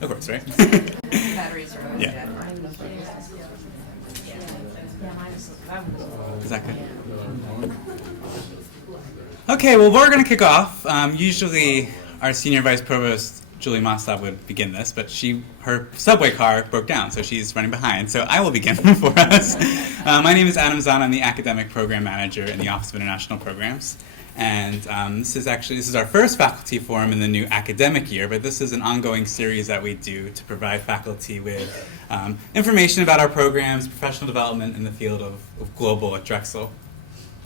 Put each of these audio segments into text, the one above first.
Of course, right? Batteries are always dead. Is that good? Okay, well, we're going to kick off. Usually, our Senior Vice Provost, Julie Mostov, would begin this, but her subway car broke down, so she's running behind. So I will begin for us. My name is Adam Zahn. I'm the Academic Program Manager in the Office of International Programs. And this is our first faculty forum in the new academic year, but this is an ongoing series that we do to provide faculty with information about our programs, professional development in the field of global at Drexel.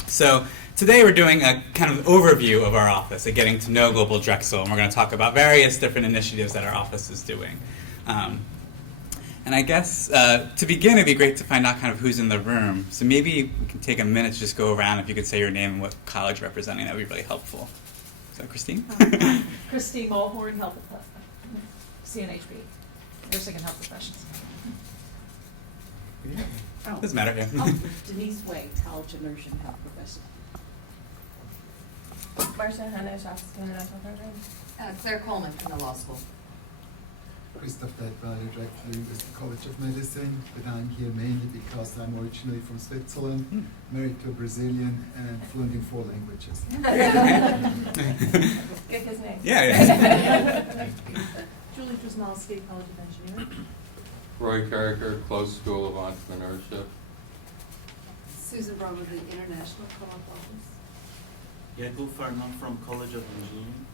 So today we're doing a kind of overview of our office, a getting to know Global Drexel, and we're going to talk about various different initiatives that our office is doing. And I guess to begin, it'd be great to find out kind of who's in the room. So maybe we can take a minute to just go around. If you could say your name and what college you're representing, that would be really helpful. So Christine? Christine Mulhorn, CNHP, Nursing and Health Professions. Oh. Doesn't matter, yeah. Denise Wade, College of Nursing and Health Professionals. Marcia Hennish, Office of International Programs. Claire Coleman from the law school. Christoph Detweiler, Director with the College of Medicine, but I'm here mainly because I'm originally from Switzerland, married to a Brazilian, and fluent in 4 languages. Get his name. Yeah. Julie Drusmalski, College of Engineering. Roy Carricker, Close School of Entrepreneurship. Susan Brown with the International Co-op Office. Yakub Farnam from College of Engineering.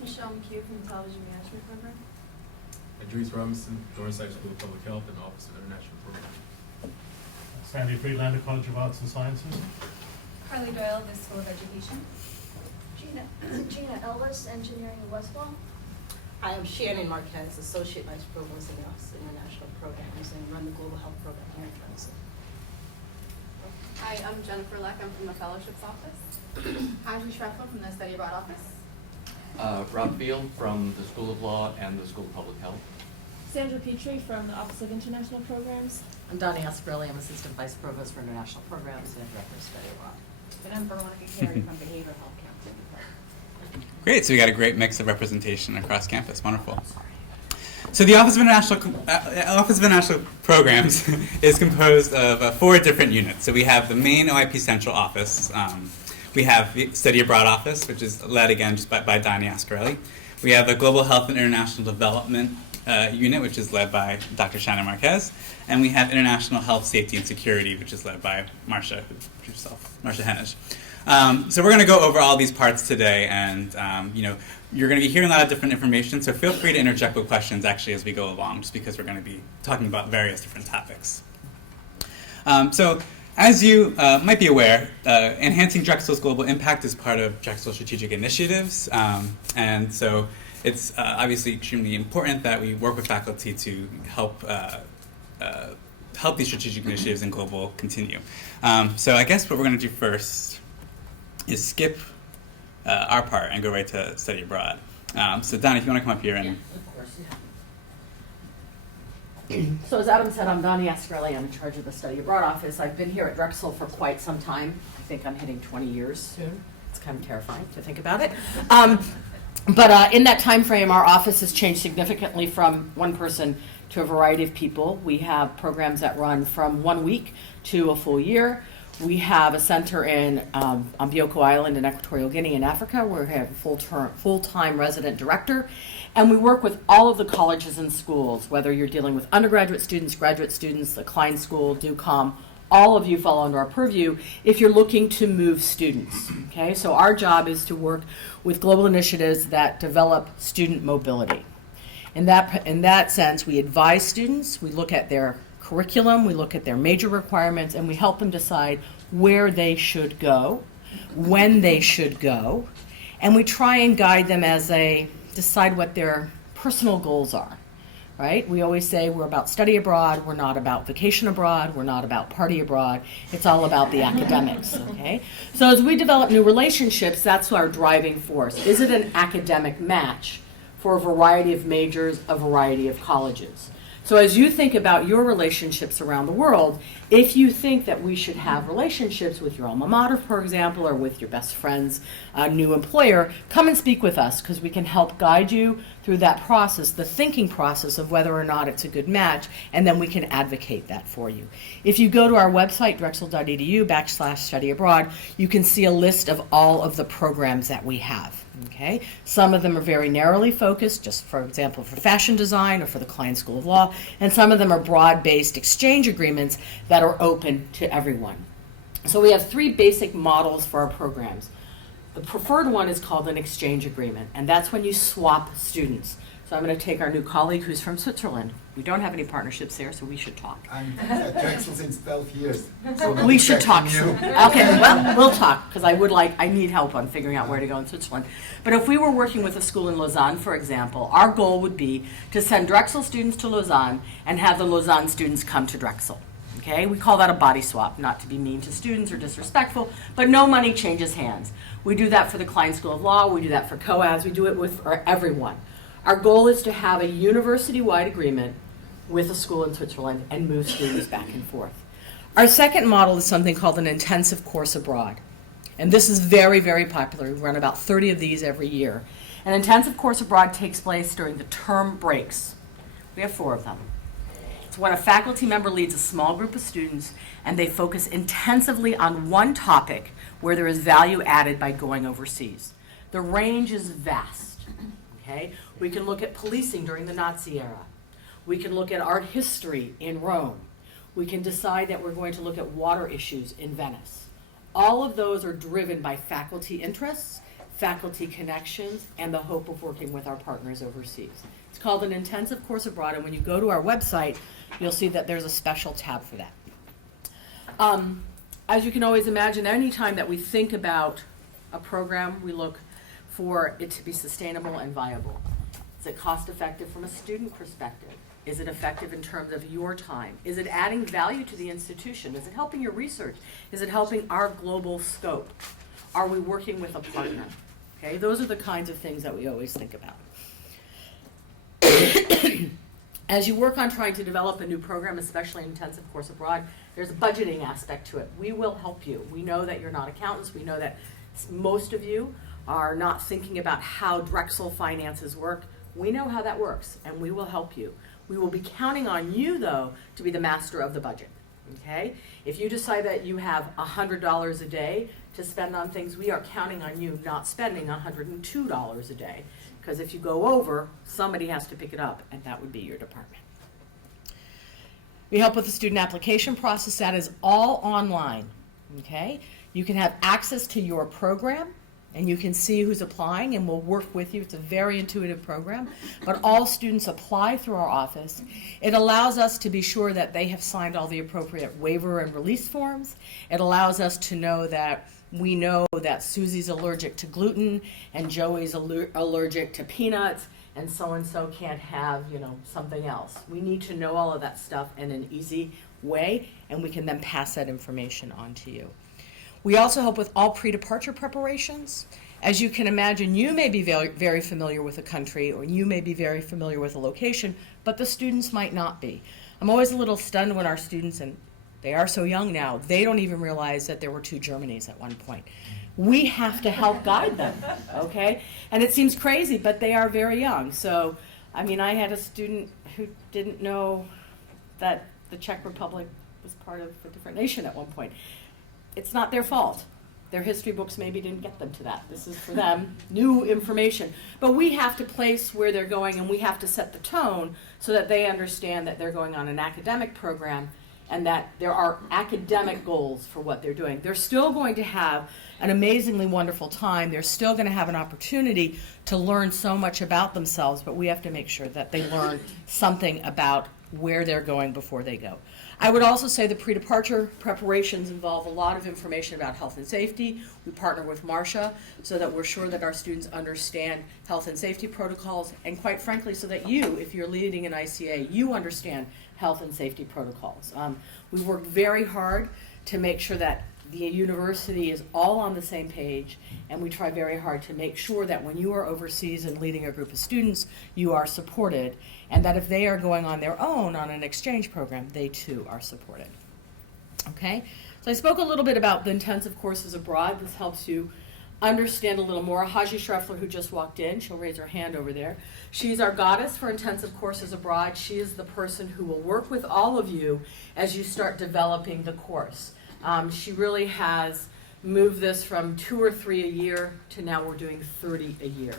Michelle McHugh from the Television Management Program. Idris Robinson, Dorset School of Public Health and Office of International Programs. Sandy Friedlander, College of Arts and Sciences. Carly Doyle, the School of Education. Gina Ellis, Engineering at Westlaw. I am Shannon Marquez, Associate Vice Provost in the Office of International Programs and run the Global Health Program here at Drexel. Hi, I'm Jennifer Leck. I'm from the Fellowships Office. Ashley Schreffel from the Study Abroad Office. Rob Field from the School of Law and the School of Public Health. Sandra Petrie from the Office of International Programs. I'm Donnie Asperelli. I'm Assistant Vice Provost for International Programs and Director of Study Abroad. And I'm Veronica Carey from Behavioral Health Counseling. Great, so we got a great mix of representation across campus. Wonderful. So the Office of International Programs is composed of 4 different units. So we have the main OIP Central Office. We have the Study Abroad Office, which is led again just by Donnie Asperelli. We have the Global Health and International Development Unit, which is led by Dr. Shannon Marquez. And we have International Health, Safety, and Security, which is led by Marcia Hennish. So we're going to go over all these parts today, and you're going to be hearing a lot of different information, so feel free to interject with questions actually as we go along, just because we're going to be talking about various different topics. So as you might be aware, enhancing Drexel's global impact is part of Drexel's strategic initiatives, and so it's obviously extremely important that we work with faculty to help these strategic initiatives in global continue. So I guess what we're going to do first is skip our part and go right to Study Abroad. So Donnie, if you want to come up here and... Yeah, of course, yeah. So as Adam said, I'm Donnie Asperelli. I'm in charge of the Study Abroad Office. I've been here at Drexel for quite some time. I think I'm hitting 20 years soon. It's kind of terrifying to think about it. But in that time frame, our office has changed significantly from one person to a variety of people. We have programs that run from 1 week to a full year. We have a center on Bioko Island in Equatorial Guinea in Africa where we have a full-time resident director. And we work with all of the colleges and schools, whether you're dealing with undergraduate students, graduate students, the Klein School, DUCOM, all of you fall under our purview if you're looking to move students. Okay, so our job is to work with global initiatives that develop student mobility. In that sense, we advise students, we look at their curriculum, we look at their major requirements, and we help them decide where they should go, when they should go, and we try and guide them as they decide what their personal goals are, right? We always say we're about study abroad, we're not about vacation abroad, we're not about party abroad, it's all about the academics, okay? So as we develop new relationships, that's our driving force. Is it an academic match for a variety of majors, a variety of colleges? So as you think about your relationships around the world, if you think that we should have relationships with your alma mater, for example, or with your best friend's new employer, come and speak with us, because we can help guide you through that process, the thinking process of whether or not it's a good match, and then we can advocate that for you. If you go to our website, drexel.edu/study abroad, you can see a list of all of the programs that we have. Okay, some of them are very narrowly focused, just for example, for fashion design or for the Klein School of Law, and some of them are broad-based exchange agreements that are open to everyone. So we have three basic models for our programs. The preferred one is called an exchange agreement, and that's when you swap students. So I'm going to take our new colleague who's from Switzerland. We don't have any partnerships there, so we should talk. I'm at Drexel since 12 years. So I'm We should expecting talk you. soon. Okay, well, we'll talk, because I need help on figuring out where to go in Switzerland. But if we were working with a school in Lausanne, for example, our goal would be to send Drexel students to Lausanne and have the Lausanne students come to Drexel. Okay, we call that a body swap, not to be mean to students or disrespectful, but no money changes hands. We do that for the Klein School of Law, we do that for COAS, we do it with everyone. Our goal is to have a university-wide agreement with a school in Switzerland and move students back and forth. Our second model is something called an intensive course abroad. And this is very, very popular. We run about 30 of these every year. An intensive course abroad takes place during the term breaks. We have 4 of them. It's when a faculty member leads a small group of students and they focus intensively on one topic where there is value added by going overseas. The range is vast. Okay? We can look at policing during the Nazi era. We can look at art history in Rome. We can decide that we're going to look at water issues in Venice. All of those are driven by faculty interests, faculty connections, and the hope of working with our partners overseas. It's called an intensive course abroad, and when you go to our website, you'll see that there's a special tab for that. As you can always imagine, any time that we think about a program, we look for it to be sustainable and viable. Is it cost effective from a student perspective? Is it effective in terms of your time? Is it adding value to the institution? Is it helping your research? Is it helping our global scope? Are we working with a partner? Okay, those are the kinds of things that we always think about. As you work on trying to develop a new program, especially an intensive course abroad, there's a budgeting aspect to it. We will help you. We know that you're not accountants. We know that most of you are not thinking about how Drexel finances work. We know how that works, and we will help you. We will be counting on you, though, to be the master of the budget. Okay? If you decide that you have $100 a day to spend on things, we are counting on you not spending $102 a day. Because if you go over, somebody has to pick it up, and that would be your department. We help with the student application process. That is all online. Okay? You can have access to your program, and you can see who's applying, and we'll work with you. It's a very intuitive program, but all students apply through our office. It allows us to be sure that they have signed all the appropriate waiver and release forms. It allows us to know that we know that Susie's allergic to gluten, and Joey's allergic to peanuts, and so can't have, something else. We need to know all of that stuff in an easy way, and we can then pass that information on to you. We also help with all pre-departure preparations. As you can imagine, you may be very, very familiar with a country, or you may be very familiar with a location, but the students might not be. I'm always a little stunned when our students, and they are so young now, they don't even realize that there were 2 Germanys at one point. We have to help guide them, okay? And it seems crazy, but they are very young. So, I had a student who didn't know that the Czech Republic was part of a different nation at one point. It's not their fault. Their history books maybe didn't get them to that. This is for them, new information. But we have to place where they're going, and we have to set the tone so that they understand that they're going on an academic program and that there are academic goals for what they're doing. They're still going to have an amazingly wonderful time. They're still going to have an opportunity to learn so much about themselves, but we have to make sure that they learn something about where they're going before they go. I would also say the pre-departure preparations involve a lot of information about health and safety. We partner with Marcia so that we're sure that our students understand health and safety protocols, and quite frankly, so that you, if you're leading an ICA, you understand health and safety protocols. We've worked very hard to make sure that the university is all on the same page, and we try very hard to make sure that when you are overseas and leading a group of students, you are supported, and that if they are going on their own on an exchange program, they too are supported. Okay? So I spoke a little bit about the intensive courses abroad. This helps you understand a little more. Haji Schreffler, who just walked in, she'll raise her hand over there. She's our goddess for intensive courses abroad. She is the person who will work with all of you as you start developing the course. She really has moved this from 2 or 3 a year to now we're doing 30 a year.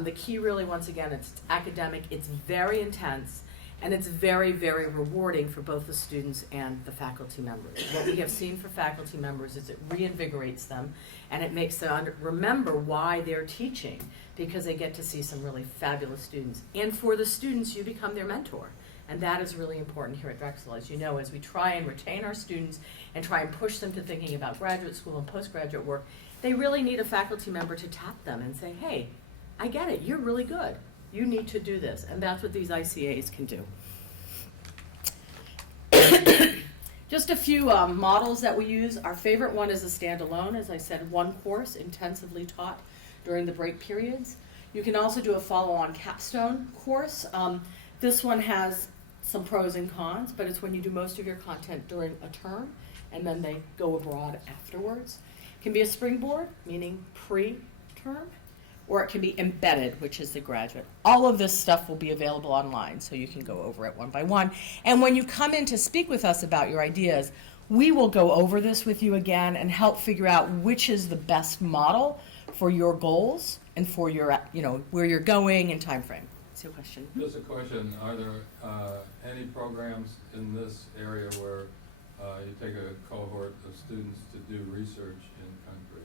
The key really, once again, it's academic, it's very intense, and it's very, very rewarding for both the students and the faculty members. What we have seen for faculty members is it reinvigorates them, and it makes them remember why they're teaching, because they get to see some really fabulous students. And for the students, you become their mentor. And that is really important here at Drexel, as you know, as we try and retain our students and try and push them to thinking about graduate school and postgraduate work, they really need a faculty member to tap them and say, hey, I get it, you're really good. You need to do this. And that's what these ICAs can do. Just a few models that we use. Our favorite one is a standalone, as I said, one course intensively taught during the break periods. You can also do a follow-on capstone course. This one has some pros and cons, but it's when you do most of your content during a term and then they go abroad afterwards. It can be a springboard, meaning pre-term, or it can be embedded, which is the graduate. All of this stuff will be available online, so you can go over it one by one. And when you come in to speak with us about your ideas, we will go over this with you again and help figure out which is the best model for your goals and for your, where you're going and time frame. That's your question. Just a question, are there any programs in this area where you take a cohort of students to do research in country?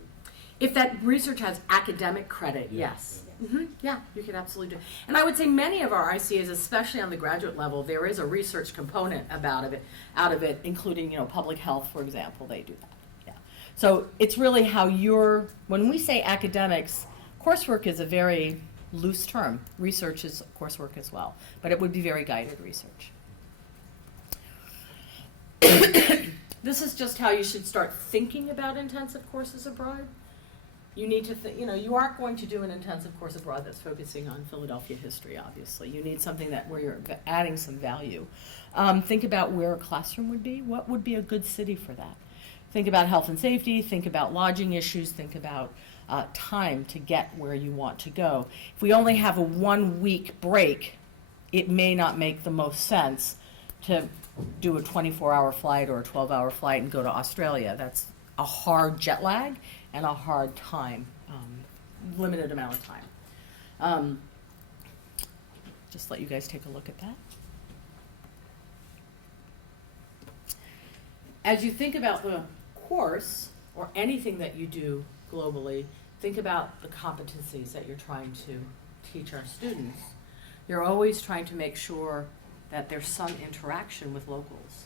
If that research has academic credit, yes. Yeah, you can absolutely do it. And I would say many of our ICAs, especially on the graduate level, there is a research component out of it, including, public health, for example, they do that. Yeah. So it's really how when we say academics, coursework is a very loose term. Research is coursework as well, but it would be very guided research. This is just how you should start thinking about intensive courses abroad. You need to you aren't going to do an intensive course abroad that's focusing on Philadelphia history, obviously. You need something where you're adding some value. Think about where a classroom would be. What would be a good city for that? Think about health and safety, think about lodging issues, think about time to get where you want to go. If we only have a 1-week break, it may not make the most sense to do a 24-hour flight or a 12-hour flight and go to Australia. That's a hard jet lag and a hard time, limited amount of time. Just let you guys take a look at that. As you think about the course or anything that you do globally, think about the competencies that you're trying to teach our students. You're always trying to make sure that there's some interaction with locals.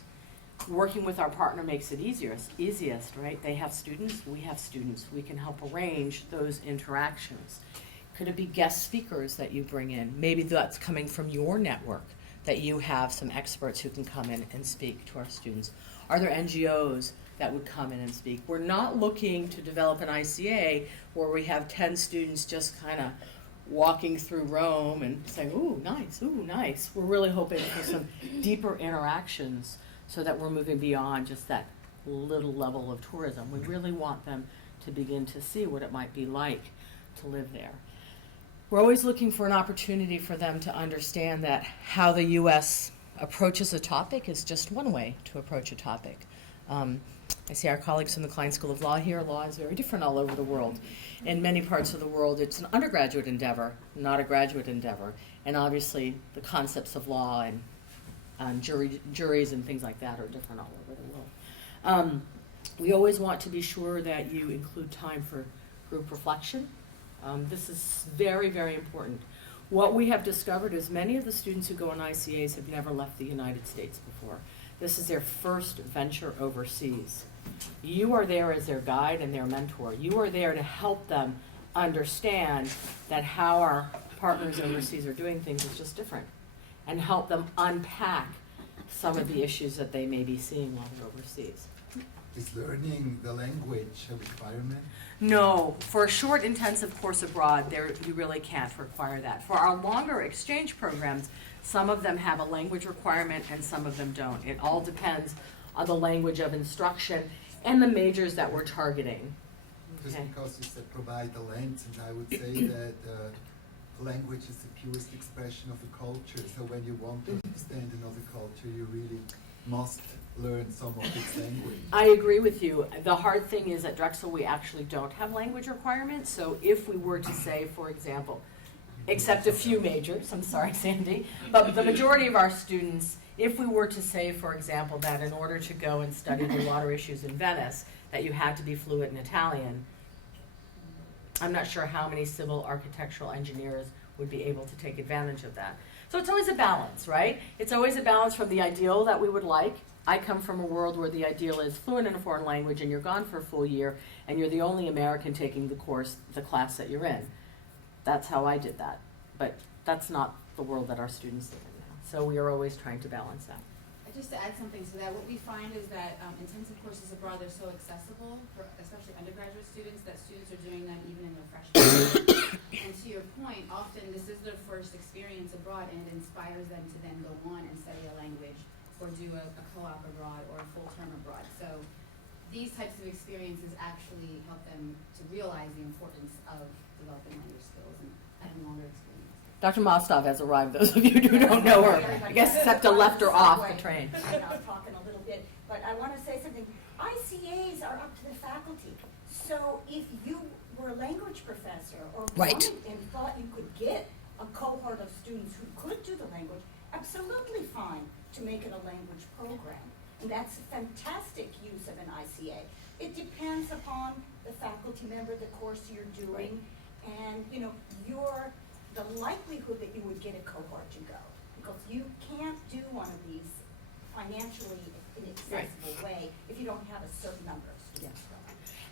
Working with our partner makes it easiest, right? They have students, we have students. We can help arrange those interactions. Could it be guest speakers that you bring in? Maybe that's coming from your network, that you have some experts who can come in and speak to our students. Are there NGOs that would come in and speak? We're not looking to develop an ICA where we have 10 students just kind of walking through Rome and saying, ooh, nice. We're really hoping for some deeper interactions so that we're moving beyond just that little level of tourism. We really want them to begin to see what it might be like to live there. We're always looking for an opportunity for them to understand that how the U.S. approaches a topic is just one way to approach a topic. I see our colleagues from the Klein School of Law here. Law is very different all over the world. In many parts of the world, it's an undergraduate endeavor, not a graduate endeavor. And obviously, the concepts of law and juries and things like that are different all over the world. We always want to be sure that you include time for group reflection. This is very, very important. What we have discovered is many of the students who go on ICAs have never left the United States before. This is their first venture overseas. You are there as their guide and their mentor. You are there to help them understand that how our partners overseas are doing things is just different, and help them unpack some of the issues that they may be seeing while they're overseas. Is learning the language a requirement? No, for a short intensive course abroad, you really can't require that. For our longer exchange programs, some of them have a language requirement and some of them don't. It all depends on the language of instruction and the majors that we're targeting. Just Okay. because you said provide the lens, and I would say that language is the purest expression of a culture. So when you want to understand another culture, you really must learn some of its language. I agree with you. The hard thing is at Drexel, we actually don't have language requirements. So if we were to say, for example, except a few majors, I'm sorry, Sandy, but the majority of our students, if we were to say, for example, that in order to go and study the water issues in Venice, that you had to be fluent in Italian, I'm not sure how many civil architectural engineers would be able to take advantage of that. So it's always a balance, right? It's always a balance from the ideal that we would like. I come from a world where the ideal is fluent in a foreign language and you're gone for a full year and you're the only American taking the class that you're in. That's how I did that. But that's not the world that our students live in now. So we are always trying to balance that. Just to add something to that, what we find is that intensive courses abroad are so accessible, for especially undergraduate students, that students are doing them even in their freshman year. And to your point, often this is their first experience abroad, and it inspires them to then go on and study a language or do a co-op abroad or a full term abroad. So these types of experiences actually help them to realize the importance of developing language skills and having longer experience. Dr. Mostov has arrived, those of you who don't know her. I guess Septa left her off the train. I know I'm talking a little bit, but I want to say something. ICAs are up to the faculty. So if you were a language professor or wanted and thought you could get a cohort of students who could do the language, absolutely fine to make it a language program. And that's a fantastic use of an ICA. It depends upon the faculty member, the course you're doing, and the likelihood that you would get a cohort to go, because you can't do one of these financially inaccessible way if you don't have a certain number of students.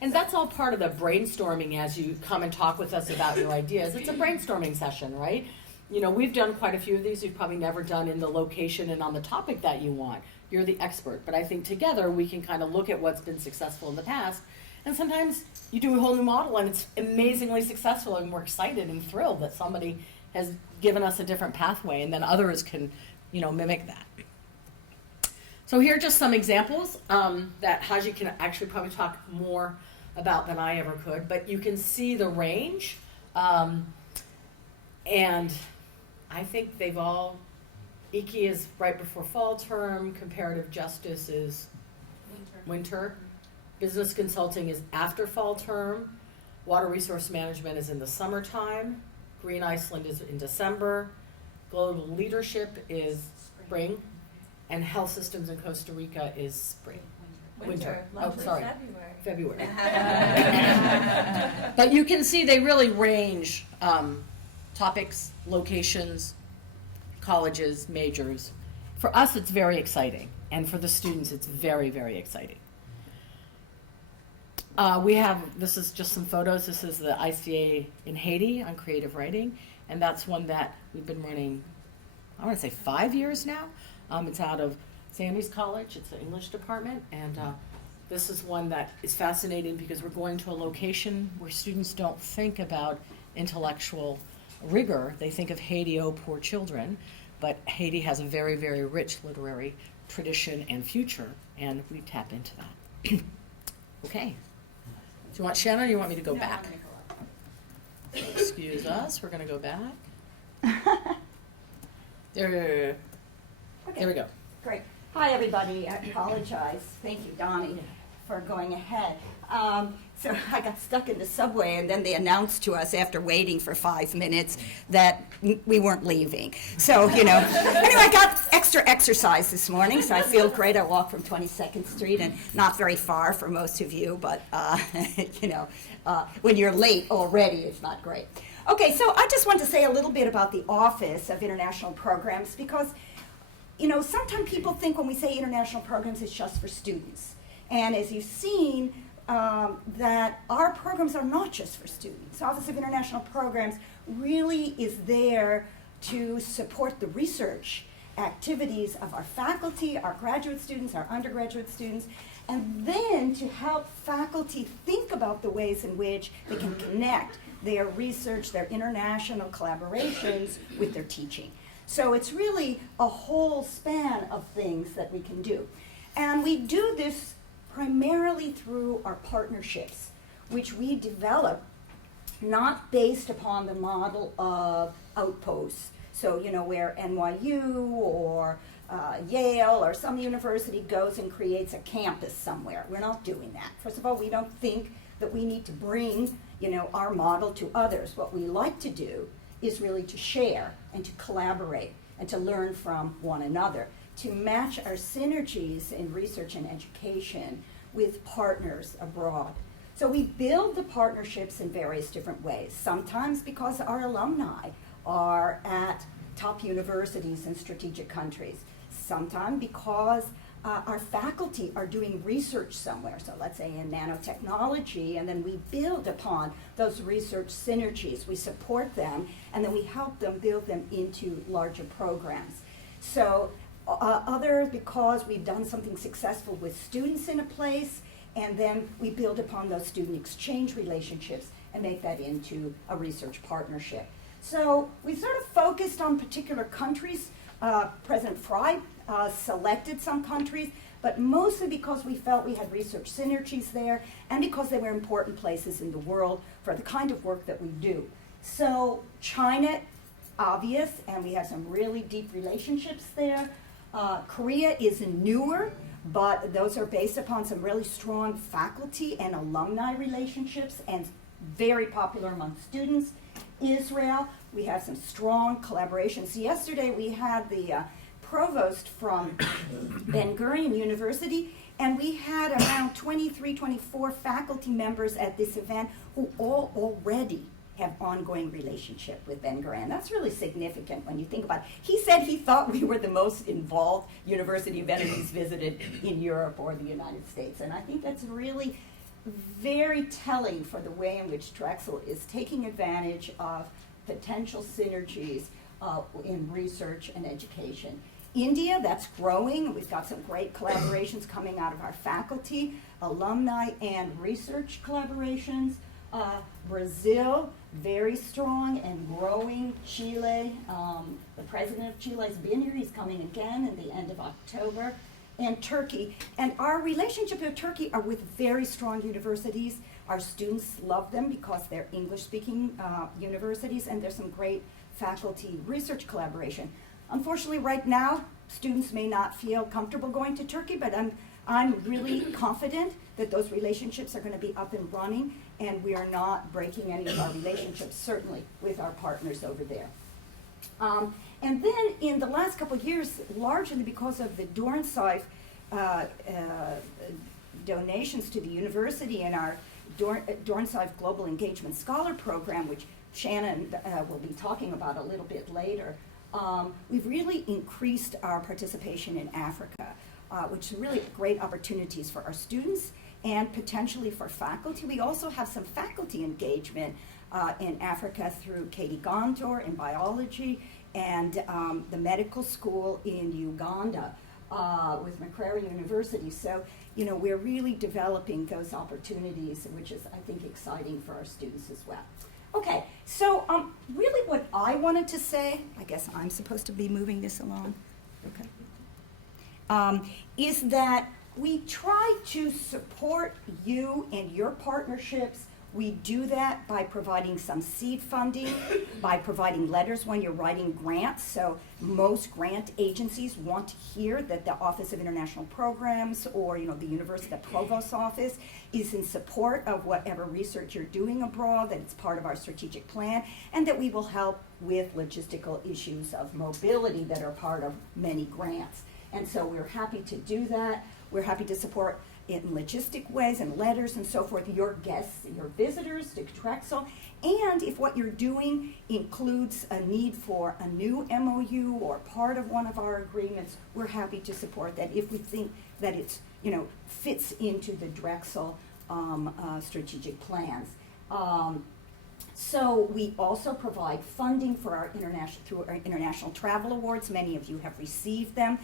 And that's all part of the brainstorming as you come and talk with us about your ideas. It's a brainstorming session, right? We've done quite a few of these. You've probably never done in the location and on the topic that you want. You're the expert. But I think together we can kind of look at what's been successful in the past. And sometimes you do a whole new model and it's amazingly successful and we're excited and thrilled that somebody has given us a different pathway and then others can, mimic that. So here are just some examples that Haji can actually probably talk more about than I ever could, but you can see the range. And I think they've all, IKI is right before fall term, comparative justice is winter. Business consulting is after fall term. Water resource management is in the summertime. Green Iceland is in December. Global leadership is spring. And health systems in Costa Rica is spring. Winter. Oh, sorry. February. But you can see they really range topics, locations, colleges, majors. For us, it's very exciting. And for the students, it's very, very exciting. This is just some photos. This is the ICA in Haiti on creative writing. And that's one that we've been running, I want to say 5 years now. It's out of Sandy's College. It's the English department. And this is one that is fascinating because we're going to a location where students don't think about intellectual rigor. They think of Haiti, oh, poor children. But Haiti has a very, very rich literary tradition and future. And we tap into that. Okay. Do you want Shannon or do you want me to go back? Excuse us. We're going to go back. There we go. Great. Hi, everybody. I apologize. Thank you, Donnie, for going ahead. So I got stuck in the subway, and then they announced to us after waiting for 5 minutes that we weren't leaving. So, anyway, I got extra exercise this morning, so I feel great. I walked from 22nd Street, and not very far for most of you, but, when you're late already, it's not great. Okay, so I just want to say a little bit about the Office of International Programs, because sometimes people think when we say international programs, it's just for students. And as you've seen, that our programs are not just for students. Office of International Programs really is there to support the research activities of our faculty, our graduate students, our undergraduate students, And then to help faculty think about the ways in which they can connect their research, their international collaborations with their teaching. So it's really a whole span of things that we can do. And we do this primarily through our partnerships, which we develop not based upon the model of outposts. So, you know, where NYU or Yale or some university goes and creates a campus somewhere. We're not doing that. First of all, we don't think that we need to bring, you know, our model to others. What we like to do is really to share and to collaborate and to learn from one another, to match our synergies in research and education with partners abroad. So we build the partnerships in various different ways, sometimes because our alumni are at top universities in strategic countries, sometimes because our faculty are doing research somewhere, so let's say in nanotechnology, and then we build upon those research synergies. We support them, and then we help them build them into larger programs. So others, because we've done something successful with students in a place, and then we build upon those student exchange relationships and make that into a research partnership. So we sort of focused on particular countries. President Fry selected some countries, but mostly because we felt we had research synergies there and because they were important places in the world for the kind of work that we do. So China, obvious, and we have some really deep relationships there. Korea is newer, but those are based upon some really strong faculty and alumni relationships and very popular among students. Israel, we have some strong collaborations. Yesterday we had the provost from Ben Gurion University, and we had around 23, 24 faculty members at this event who all already have ongoing relationship with Ben Gurion. That's really significant when you think about it. He said he thought we were the most involved university event he's visited in Europe or the United States, and I think that's really very telling for the way in which Drexel is taking advantage of potential synergies in research and education. India, that's growing. We've got some great collaborations coming out of our faculty, alumni, and research collaborations. Brazil, very strong and growing. Chile, the president of Chile has been here. He's coming again at the end of October. And Turkey. And our relationship with Turkey are with very strong universities. Our students love them because they're English-speaking universities, and there's some great faculty research collaboration. Unfortunately, right now, students may not feel comfortable going to Turkey, but I'm really confident that those relationships are going to be up and running, and we are not breaking any of our relationships, certainly with our partners over there. And then in the last couple of years, largely because of the Dornsife donations to the university and our Dornsife Global Engagement Scholar Program, which Shannon will be talking about a little bit later, we've really increased our participation in Africa, which is really great opportunities for our students and potentially for faculty. We also have some faculty engagement in Africa through Katie Gondor in biology, and the medical school in Uganda with Makerere University. So, you know, we're really developing those opportunities, which is, I think, exciting for our students as well. Okay, so really what I wanted to say, I guess I'm supposed to be moving this along, okay, is that we try to support you and your partnerships. We do that by providing some seed funding, by providing letters when you're writing grants. So most grant agencies want to hear that the Office of International Programs or, you know, the University, the Provost's office is in support of whatever research you're doing abroad, that it's part of our strategic plan, and that we will help with logistical issues of mobility that are part of many grants. And so we're happy to do that. We're happy to support in logistic ways and letters and so forth, your guests, your visitors to Drexel. And if what you're doing includes a need for a new MOU or part of one of our agreements, we're happy to support that if we think that it's, you know, fits into the Drexel strategic plans. So we also provide funding for our through our international travel awards. Many of you have received them.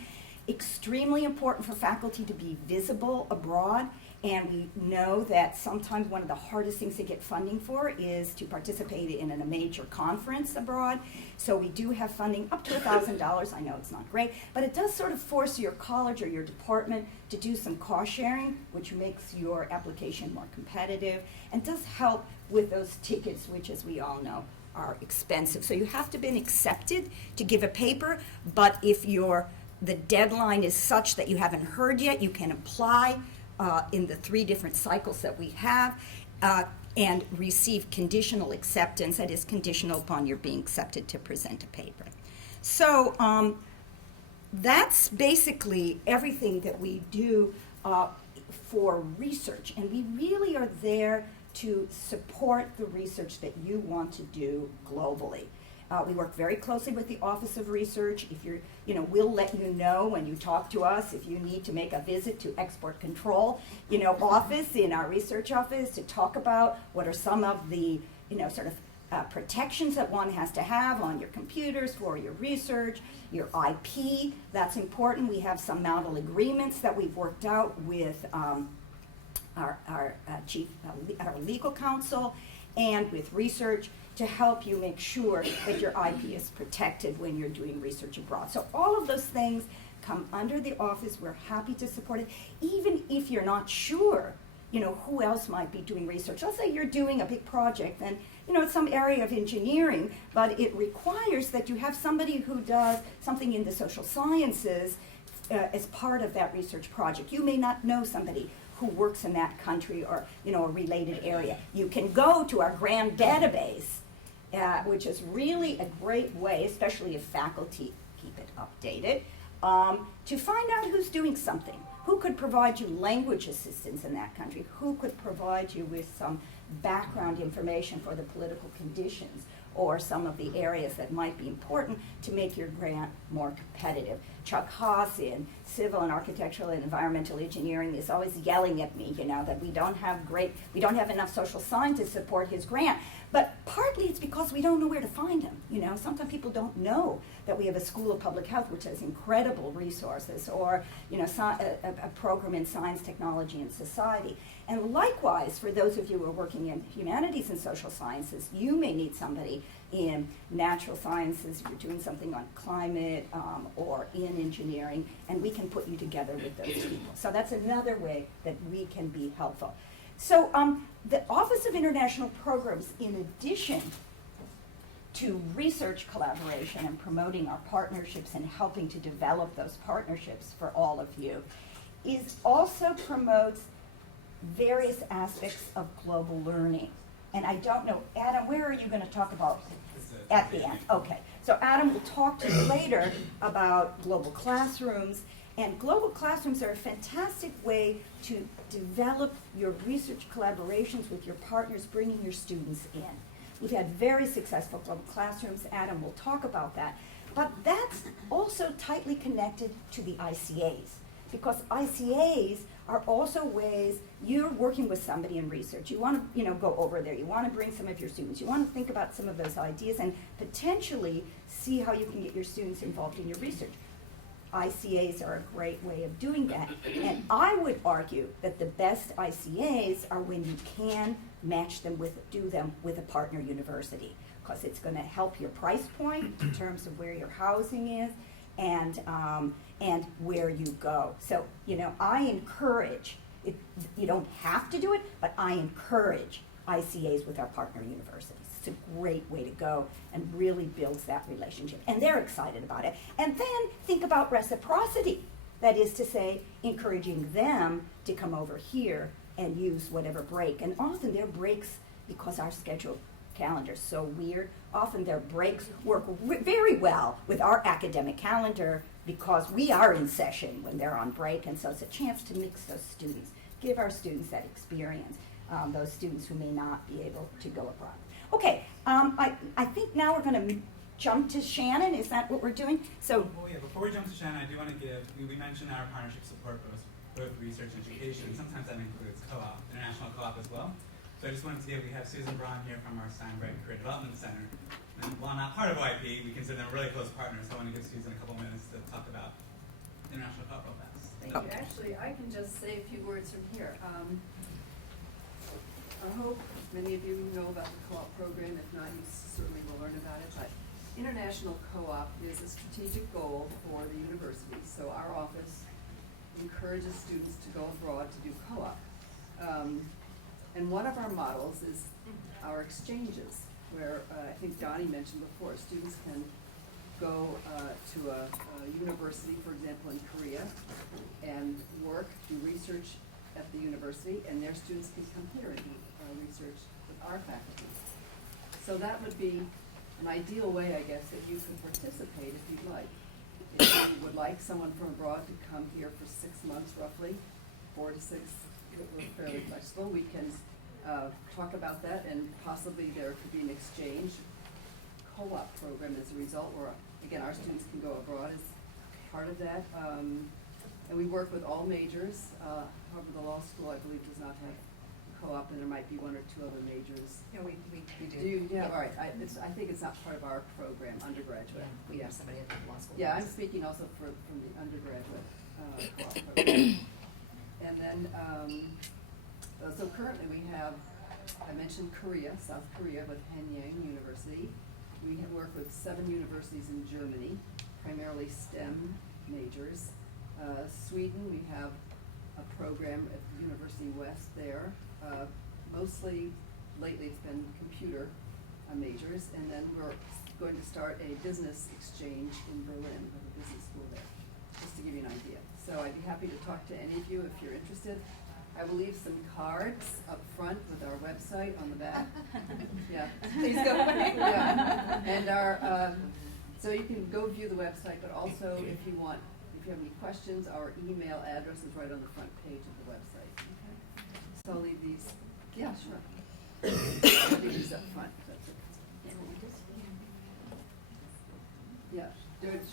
extremely important for faculty to be visible abroad. And we know that sometimes one of the hardest things to get funding for is to participate in a major conference abroad. So we do have funding up to $1,000. I know it's not great, but it does sort of force your college or your department to do some cost sharing, which makes your application more competitive and does help with those tickets, which, as we all know, are expensive. So you have to be accepted to give a paper, but if the deadline is such that you haven't heard yet, you can apply in the 3 different cycles that we have, and receive conditional acceptance, that is conditional upon your being accepted to present a paper. So that's basically everything that we do for research, and we really are there to support the research that you want to do globally. We work very closely with the Office of Research. If you're, we'll let you know when you talk to us if you need to make a visit to export control, office in our research office to talk about what are some of the, sort of protections that one has to have on your computers for your research, your IP. That's important. We have some model agreements that we've worked out with our legal counsel and with research to help you make sure that your IP is protected when you're doing research abroad. So all of those things come under the office. We're happy to support it. Even if you're not sure, who else might be doing research. Let's say you're doing a big project and, it's some area of engineering, but it requires that you have somebody who does something in the social sciences as part of that research project. You may not know somebody who works in that country or, a related area. You can go to our grant database, which is really a great way, especially if faculty keep it updated, to find out who's doing something. Who could provide you language assistance in that country? Who could provide you with some background information for the political conditions or some of the areas that might be important to make your grant more competitive? Chuck Haas in civil and architectural and environmental engineering is always yelling at me, that we don't have enough social scientists to support his grant. But partly it's because we don't know where to find them. Sometimes people don't know that we have a School of Public Health which has incredible resources, or a program in science, technology, and society. And likewise, for those of you who are working in humanities and social sciences, you may need somebody in natural sciences, if you're doing something on climate or in engineering, and we can put you together with those people. So that's another way that we can be helpful. So the Office of International Programs, in addition to research collaboration and promoting our partnerships and helping to develop those partnerships for all of you, also promotes various aspects of global learning. And I don't know, Adam, where are you going to talk about at the end? Okay, so Adam will talk to you later about global classrooms. And global classrooms are a fantastic way to develop your research collaborations with your partners, bringing your students in. We've had very successful global classrooms. Adam will talk about that. But that's also tightly connected to the ICAs, because ICAs are also ways you're working with somebody in research. You want to go over there. You want to bring some of your students. You want to think about some of those ideas and potentially see how you can get your students involved in your research. ICAs are a great way of doing that. And I would argue that the best ICAs are when you can do them with a partner university, because it's going to help your price point in terms of where your housing is and where you go. So, I encourage, you don't have to do it, but I encourage ICAs with our partner universities. It's a great way to go and really builds that relationship. And they're excited about it. And then think about reciprocity. That is to say, encouraging them to come over here and use whatever break. And often their breaks, because our schedule calendar is so weird, often their breaks work very well with our academic calendar because we are in session when they're on break. And so it's a chance to mix those students, give our students that experience, those students who may not be able to go abroad. Okay, I think now we're going to jump to Shannon. Is that what we're doing? So, before we jump to Shannon, I do want to we mentioned our partnership support both research and education. Sometimes that includes co-op, international co-op as well. So I just wanted to say we have Susan Braun here from our Steinberg Career Development Center. And while not part of OIP, we consider them really close partners. So I want to give Susan a couple minutes to talk about International Co-op Fest. Thank you. Actually, I can just say a few words from here. I hope many of you know about the co-op program. If not, you certainly will learn about it. But international co-op is a strategic goal for the university. So our office encourages students to go abroad to do co-op. And one of our models is our exchanges, where I think Donnie mentioned before, students can go to a university, for example, in Korea, and work, do research at the university, and their students can come here and do research with our faculty. So that would be an ideal way, I guess, that you could participate if you'd like. If you would like someone from abroad to come here for 6 months roughly, 4 to 6, we're fairly flexible, we can talk about that, and possibly there could be an exchange co-op program as a result, where again our students can go abroad as part of that. And we work with all majors. However, the law school, I believe, does not have co-op, and there might be 1 or 2 other majors. Yeah, we do. Yeah, all right. I think it's not part of our program, undergraduate. We have somebody at the law school. Yeah, I'm speaking also from the undergraduate co-op program. And then, so currently we have, I mentioned Korea, South Korea with Hanyang University. We have worked with 7 universities in Germany, primarily STEM majors. Sweden, we have a program at the University West there. Mostly, lately it's been computer majors, and then we're going to start a business exchange in Berlin, we have a business school there, just to give you an idea. So I'd be happy to talk to any of you if you're interested. I will leave some cards up front with our website on the back. Yeah. Please go. Yeah. And our, so you can go view the website, but also if you have any questions, our email address is right on the front page of the website. Okay. So I'll leave these, yeah, sure. I'll leave these up front. That's it. Yeah.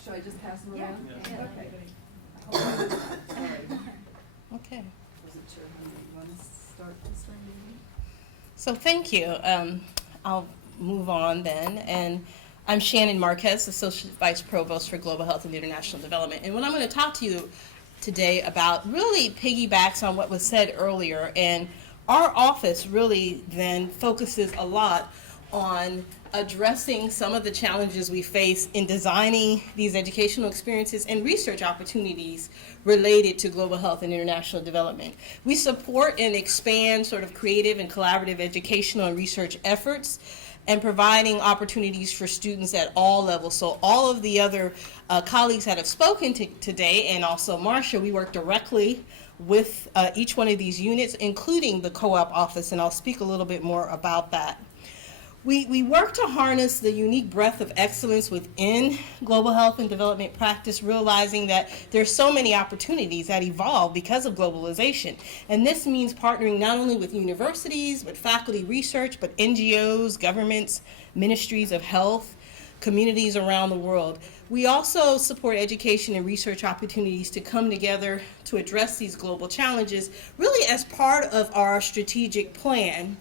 Should I just pass them around? Yeah. Okay. Sorry. Okay. Wasn't sure how you want to start this one, maybe? So thank you. I'll move on then. And I'm Shannon Marquez, Associate Vice Provost for Global Health and International Development. And what I'm going to talk to you today about really piggybacks on what was said earlier. And our office really then focuses a lot on addressing some of the challenges we face in designing these educational experiences and research opportunities related to global health and international development. We support and expand sort of creative and collaborative educational and research efforts, and providing opportunities for students at all levels. So all of the other colleagues that have spoken today, and also Marcia, we work directly with each one of these units, including the co-op office, and I'll speak a little bit more about that. We work to harness the unique breadth of excellence within global health and development practice, realizing that there's so many opportunities that evolve because of globalization. And this means partnering not only with universities, but faculty research, but NGOs, governments, ministries of health, communities around the world. We also support education and research opportunities to come together to address these global challenges, really as part of our strategic plan,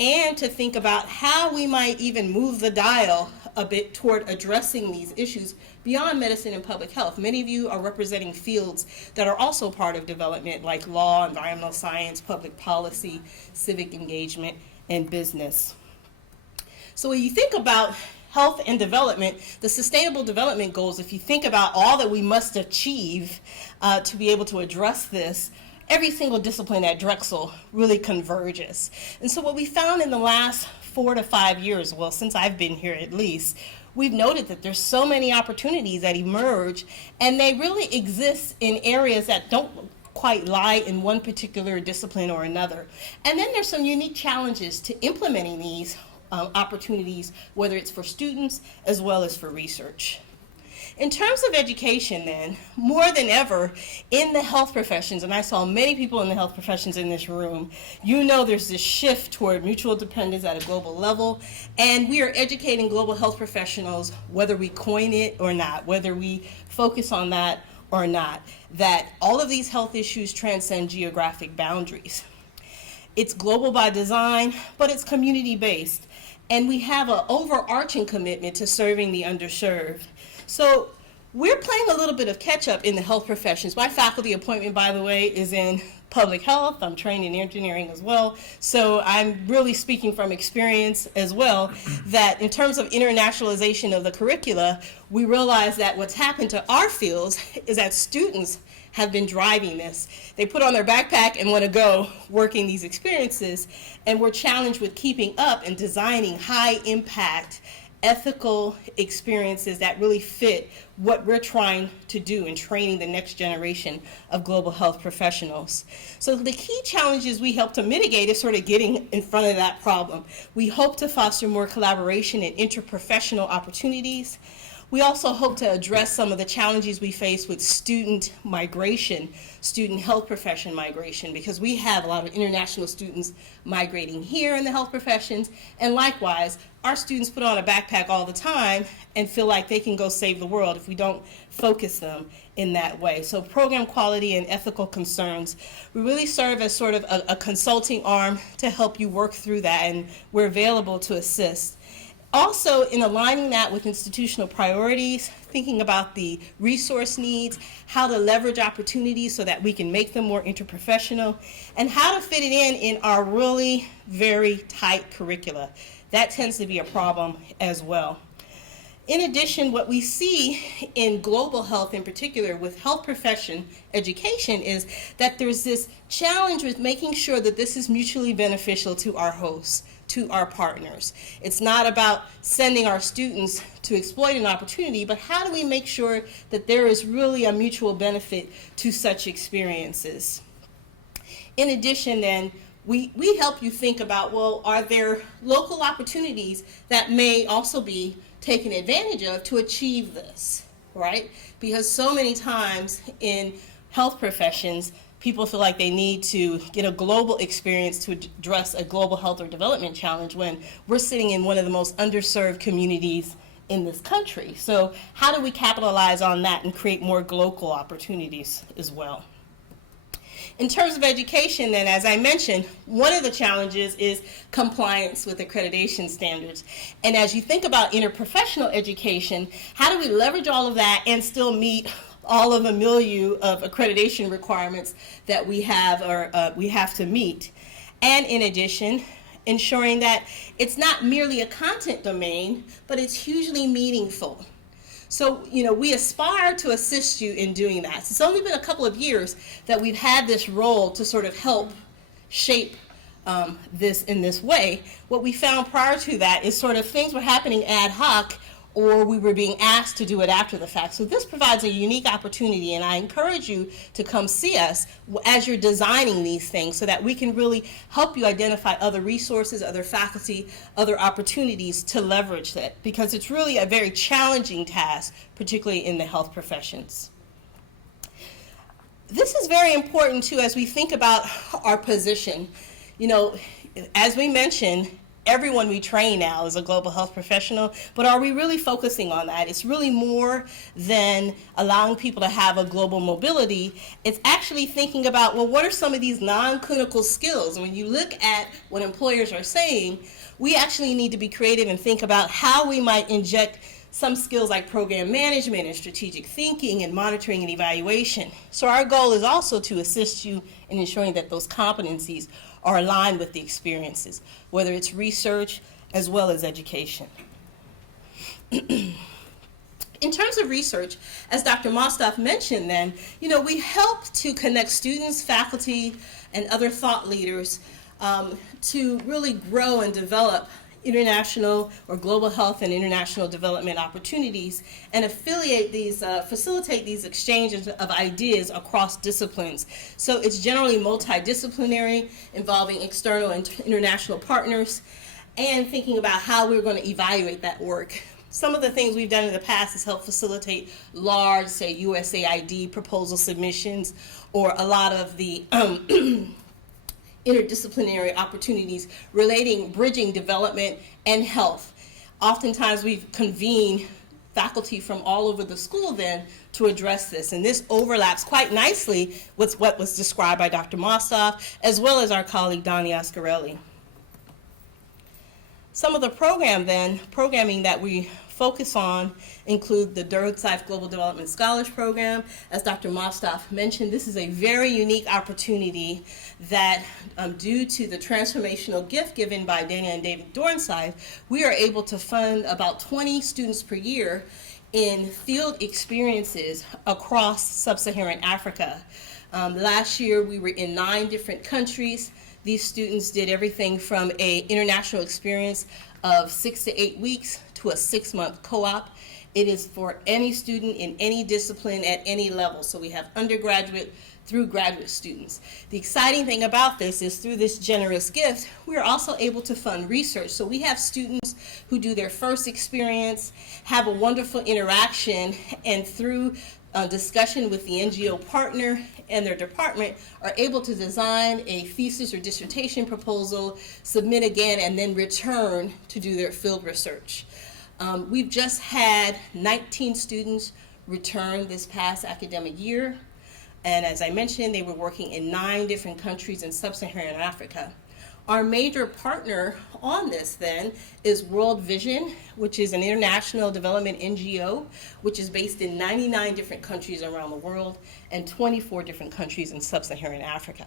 and to think about how we might even move the dial a bit toward addressing these issues beyond medicine and public health. Many of you are representing fields that are also part of development, like law, environmental science, public policy, civic engagement, and business. So when you think about health and development, the Sustainable Development Goals, if you think about all that we must achieve to be able to address this, every single discipline at Drexel really converges. And so what we found in the last 4 to 5 years, well, since I've been here at least, we've noted that there's so many opportunities that emerge, and they really exist in areas that don't quite lie in one particular discipline or another. And then there's some unique challenges to implementing these opportunities, whether it's for students as well as for research. In terms of education then, more than ever in the health professions, and I saw many people in the health professions in this room, you know there's this shift toward mutual dependence at a global level, and we are educating global health professionals, whether we coin it or not, whether we focus on that or not, that all of these health issues transcend geographic boundaries. It's global by design, but it's community-based, and we have an overarching commitment to serving the underserved. So we're playing a little bit of catch up in the health professions. My faculty appointment, by the way, is in public health. I'm trained in engineering as well. So I'm really speaking from experience as well, that in terms of internationalization of the curricula, we realize that what's happened to our fields is that students have been driving this. They put on their backpack and want to go working these experiences, and we're challenged with keeping up and designing high impact ethical experiences that really fit what we're trying to do in training the next generation of global health professionals. So the key challenges we help to mitigate is sort of getting in front of that problem. We hope to foster more collaboration and interprofessional opportunities. We also hope to address some of the challenges we face with student migration, student health profession migration, because we have a lot of international students migrating here in the health professions, and likewise, our students put on a backpack all the time and feel like they can go save the world if we don't focus them in that way. So program quality and ethical concerns, we really serve as sort of a consulting arm to help you work through that, and we're available to assist. Also, in aligning that with institutional priorities, thinking about the resource needs, how to leverage opportunities so that we can make them more interprofessional, and how to fit it in our really very tight curricula. That tends to be a problem as well. In addition, what we see in global health in particular with health profession education is that there's this challenge with making sure that this is mutually beneficial to our hosts, to our partners. It's not about sending our students to exploit an opportunity, but how do we make sure that there is really a mutual benefit to such experiences? In addition, then, we help you think about, well, are there local opportunities that may also be taken advantage of to achieve this, right? Because so many times in health professions, people feel like they need to get a global experience to address a global health or development challenge when we're sitting in one of the most underserved communities in this country. So how do we capitalize on that and create more local opportunities as well? In terms of education, then, as I mentioned, one of the challenges is compliance with accreditation standards. And as you think about interprofessional education, how do we leverage all of that and still meet all of the milieu of accreditation requirements that we have to meet? And in addition, ensuring that it's not merely a content domain, but it's hugely meaningful. So, we aspire to assist you in doing that. It's only been a couple of years that we've had this role to sort of help shape this in this way. What we found prior to that is sort of things were happening ad hoc, or we were being asked to do it after the fact. So this provides a unique opportunity, and I encourage you to come see us as you're designing these things so that we can really help you identify other resources, other faculty, other opportunities to leverage that, because it's really a very challenging task, particularly in the health professions. This is very important, too, as we think about our position. As we mentioned, everyone we train now is a global health professional, but are we really focusing on that? It's really more than allowing people to have a global mobility. It's actually thinking about, well, what are some of these non-clinical skills? And when you look at what employers are saying, we actually need to be creative and think about how we might inject some skills like program management and strategic thinking and monitoring and evaluation. So our goal is also to assist you in ensuring that those competencies are aligned with the experiences, whether it's research as well as education. In terms of research, as Dr. Mostoff mentioned then, we help to connect students, faculty, and other thought leaders to really grow and develop international or global health and international development opportunities and facilitate these exchanges of ideas across disciplines. So it's generally multidisciplinary, involving external and international partners, and thinking about how we're going to evaluate that work. Some of the things we've done in the past is help facilitate large, say, USAID proposal submissions, or a lot of the interdisciplinary opportunities bridging development and health. Oftentimes we've convened faculty from all over the school then to address this, and this overlaps quite nicely with what was described by Dr. Mostoff as well as our colleague Donnie Ascarelli. Some of the programming that we focus on include the Durham-Scythe Global Development Scholars Program. As Dr. Mostoff mentioned, this is a very unique opportunity that due to the transformational gift given by Dana and David Dornsife, we are able to fund about 20 students per year in field experiences across sub-Saharan Africa. Last year we were in 9 different countries. These students did everything from an international experience of 6 to 8 weeks to a 6-month co-op. It is for any student in any discipline at any level. So we have undergraduate through graduate students. The exciting thing about this is through this generous gift, we are also able to fund research. So we have students who do their first experience, have a wonderful interaction, and through discussion with the NGO partner and their department are able to design a thesis or dissertation proposal, submit again, and then return to do their field research. We've just had 19 students return this past academic year, and as I mentioned, they were working in 9 different countries in sub-Saharan Africa. Our major partner on this then is World Vision, which is an international development NGO, which is based in 99 different countries around the world and 24 different countries in sub-Saharan Africa.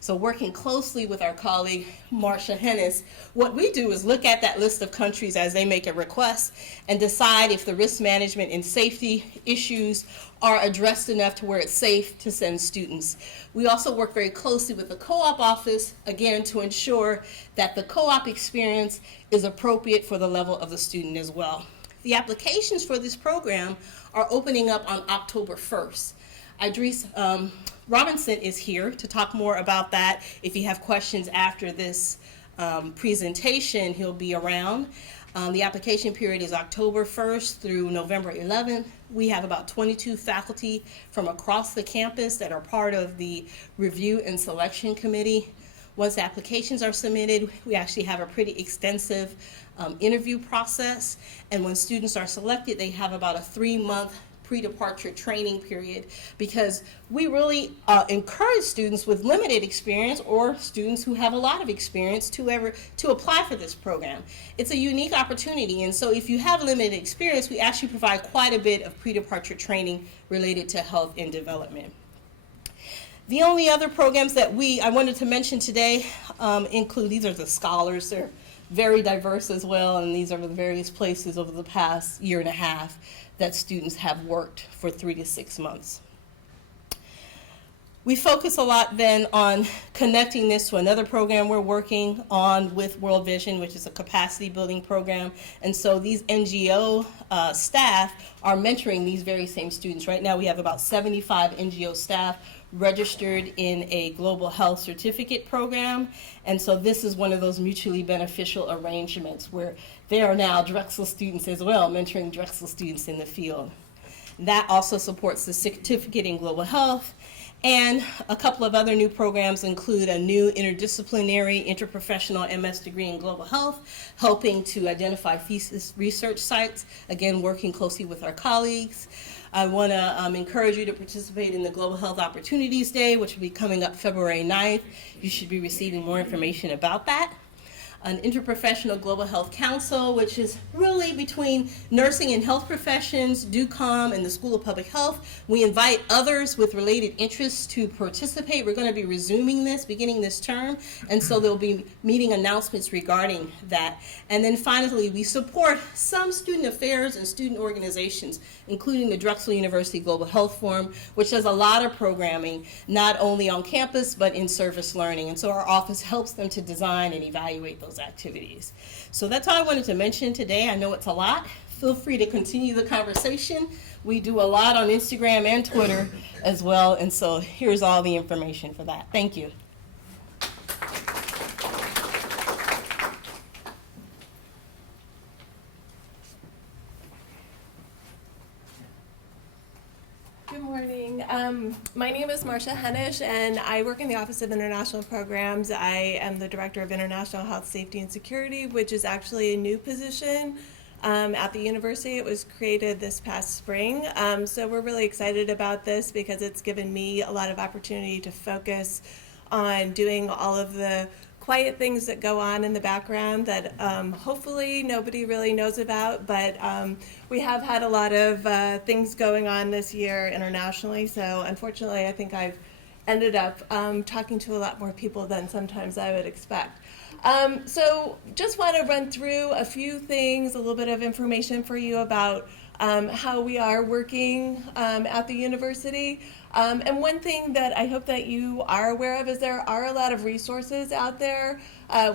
So working closely with our colleague, Marcia Hennis, what we do is look at that list of countries as they make a request and decide if the risk management and safety issues are addressed enough to where it's safe to send students. We also work very closely with the co-op office, again, to ensure that the co-op experience is appropriate for the level of the student as well. The applications for this program are opening up on October 1st. Idris Robinson is here to talk more about that. If you have questions after this presentation, he'll be around. The application period is October 1st through November 11th. We have about 22 faculty from across the campus that are part of the review and selection committee. Once applications are submitted, we actually have a pretty extensive interview process. And when students are selected, they have about a 3-month pre-departure training period, because we really encourage students with limited experience or students who have a lot of experience to apply for this program. It's a unique opportunity, and so if you have limited experience, we actually provide quite a bit of pre-departure training related to health and development. The only other programs that I wanted to mention today include, these are the scholars. They're very diverse as well, and these are the various places over the past year and a half that students have worked for 3 to 6 months. We focus a lot then on connecting this to another program we're working on with World Vision, which is a capacity building program. And so these NGO staff are mentoring these very same students. Right now we have about 75 NGO staff registered in a global health certificate program. And so this is one of those mutually beneficial arrangements where they are now Drexel students as well, mentoring Drexel students in the field. That also supports the certificate in global health. And a couple of other new programs include a new interdisciplinary interprofessional MS degree in global health, helping to identify thesis research sites, again, working closely with our colleagues. I want to encourage you to participate in the Global Health Opportunities Day, which will be coming up February 9th. You should be receiving more information about that. An interprofessional global health council, which is really between nursing and health professions, DUCOM, and the School of Public Health. We invite others with related interests to participate. We're going to be resuming this beginning this term, and so there'll be meeting announcements regarding that. And then finally, we support some student affairs and student organizations, including the Drexel University Global Health Forum, which does a lot of programming, not only on campus, but in service learning. And so our office helps them to design and evaluate those activities. So that's all I wanted to mention today. I know it's a lot. Feel free to continue the conversation. We do a lot on Instagram and Twitter as well, and so here's all the information for that. Thank you. Good morning. My name is Marcia Hennish, and I work in the Office of International Programs. I am the Director of International Health, Safety, and Security, which is actually a new position at the university. It was created this past spring. So we're really excited about this because it's given me a lot of opportunity to focus on doing all of the quiet things that go on in the background that hopefully nobody really knows about, but we have had a lot of things going on this year internationally, so unfortunately I think I've ended up talking to a lot more people than sometimes I would expect. So just want to run through a few things, a little bit of information for you about how we are working at the university. And one thing that I hope that you are aware of is there are a lot of resources out there.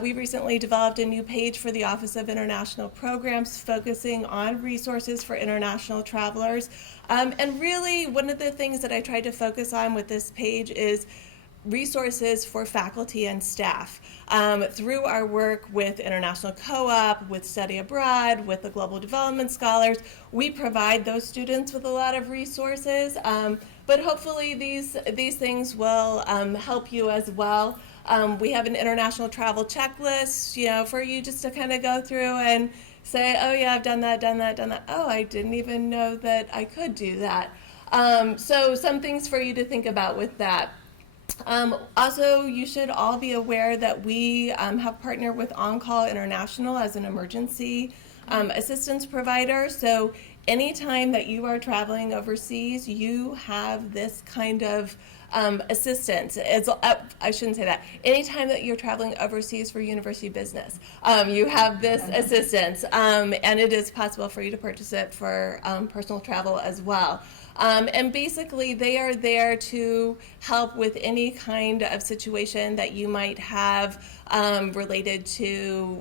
We recently developed a new page for the Office of International Programs focusing on resources for international travelers. And really, one of the things that I tried to focus on with this page is resources for faculty and staff. Through our work with International Co-op, with Study Abroad, with the Global Development Scholars, we provide those students with a lot of resources, but hopefully these things will help you as well. We have an international travel checklist, for you just to kind of go through and say, oh yeah, I've done that, done that, done that. Oh, I didn't even know that I could do that. So some things for you to think about with that. Also, you should all be aware that we have partnered with On Call International as an emergency assistance provider. So anytime that you are traveling overseas, you have this kind of assistance. I shouldn't say that. Anytime that you're traveling overseas for university business, you have this assistance, and it is possible for you to purchase it for personal travel as well. And basically, they are there to help with any kind of situation that you might have related to,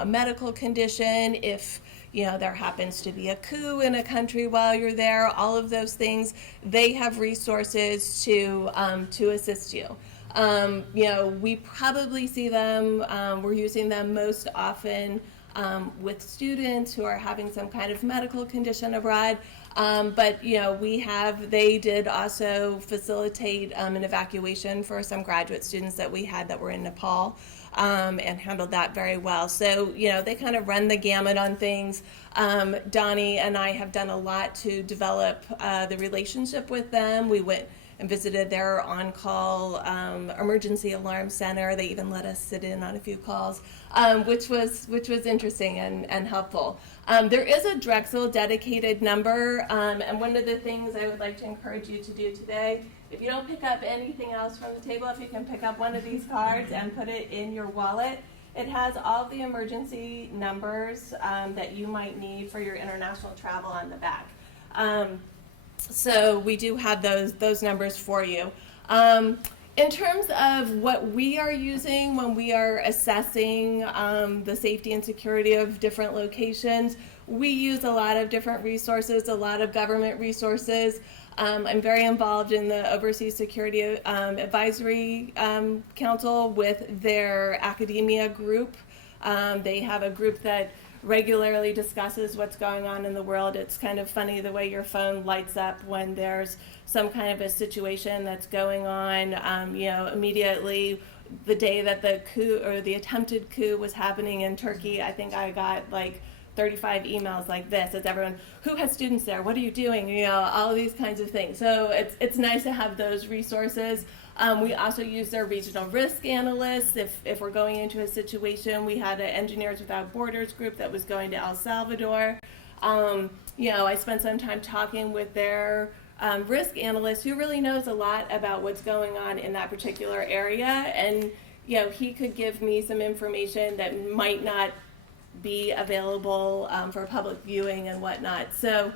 a medical condition. If there happens to be a coup in a country while you're there, all of those things, they have resources to assist you. We probably see them. We're using them most often with students who are having some kind of medical condition abroad. But they did also facilitate an evacuation for some graduate students that we had that were in Nepal, and handled that very well. So, they kind of run the gamut on things. Donnie and I have done a lot to develop the relationship with them. We went and visited their on-call emergency alarm center. They even let us sit in on a few calls, which was interesting and helpful. There is a Drexel dedicated number, and one of the things I would like to encourage you to do today, if you don't pick up anything else from the table, if you can pick up one of these cards and put it in your wallet, it has all the emergency numbers that you might need for your international travel on the back. So we do have those numbers for you. In terms of what we are using when we are assessing the safety and security of different locations, we use a lot of different resources, a lot of government resources. I'm very involved in the Overseas Security Advisory Council with their academia group. They have a group that regularly discusses what's going on in the world. It's kind of funny the way your phone lights up when there's some kind of a situation that's going on. Immediately the day that the coup or the attempted coup was happening in Turkey, I think I got like 35 emails like this. It's everyone, who has students there? What are you doing? All of these kinds of things. So it's nice to have those resources. We also use their regional risk analysts. If we're going into a situation, we had an Engineers Without Borders group that was going to El Salvador. I spent some time talking with their risk analyst who really knows a lot about what's going on in that particular area. And, he could give me some information that might not be available for public viewing and whatnot. So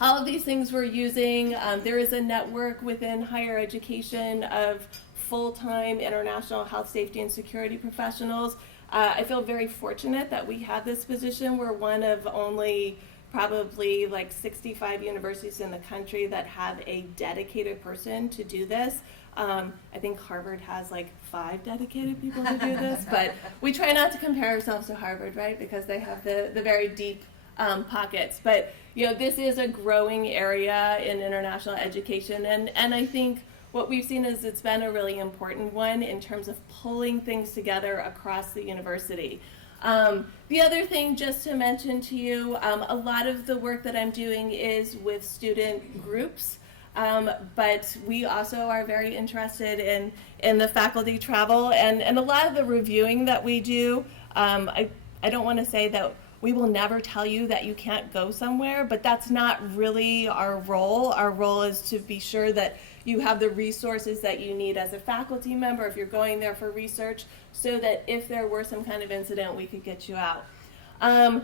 all of these things we're using. There is a network within higher education of full-time international health, safety, and security professionals. I feel very fortunate that we have this position. We're one of only probably like 65 universities in the country that have a dedicated person to do this. I think Harvard has like 5 dedicated people to do this, but we try not to compare ourselves to Harvard, right? Because they have the very deep pockets. But this is a growing area in international education, and I think what we've seen is it's been a really important one in terms of pulling things together across the university. The other thing, just to mention to you, a lot of the work that I'm doing is with student groups. But we also are very interested in the faculty travel and a lot of the reviewing that we do. I don't want to say that we will never tell you that you can't go somewhere, but that's not really our role. Our role is to be sure that you have the resources that you need as a faculty member if you're going there for research, so that if there were some kind of incident, we could get you out.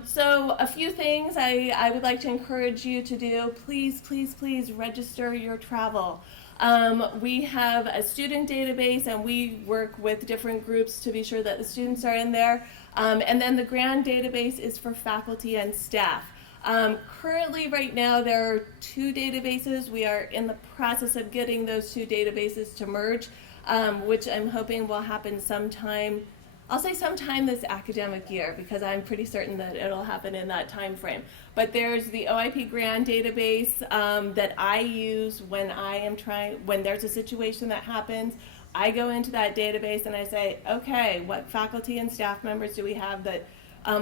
So a few things I would like to encourage you to do. Please, please, please register your travel. We have a student database, and we work with different groups to be sure that the students are in there. And then the grand database is for faculty and staff. Currently, right now, there are 2 databases. We are in the process of getting those 2 databases to merge, which I'm hoping will happen sometime. I'll say sometime this academic year, because I'm pretty certain that it'll happen in that time frame. But there's the OIP Grand database that I use when when there's a situation that happens. I go into that database and I say, okay, what faculty and staff members do we have that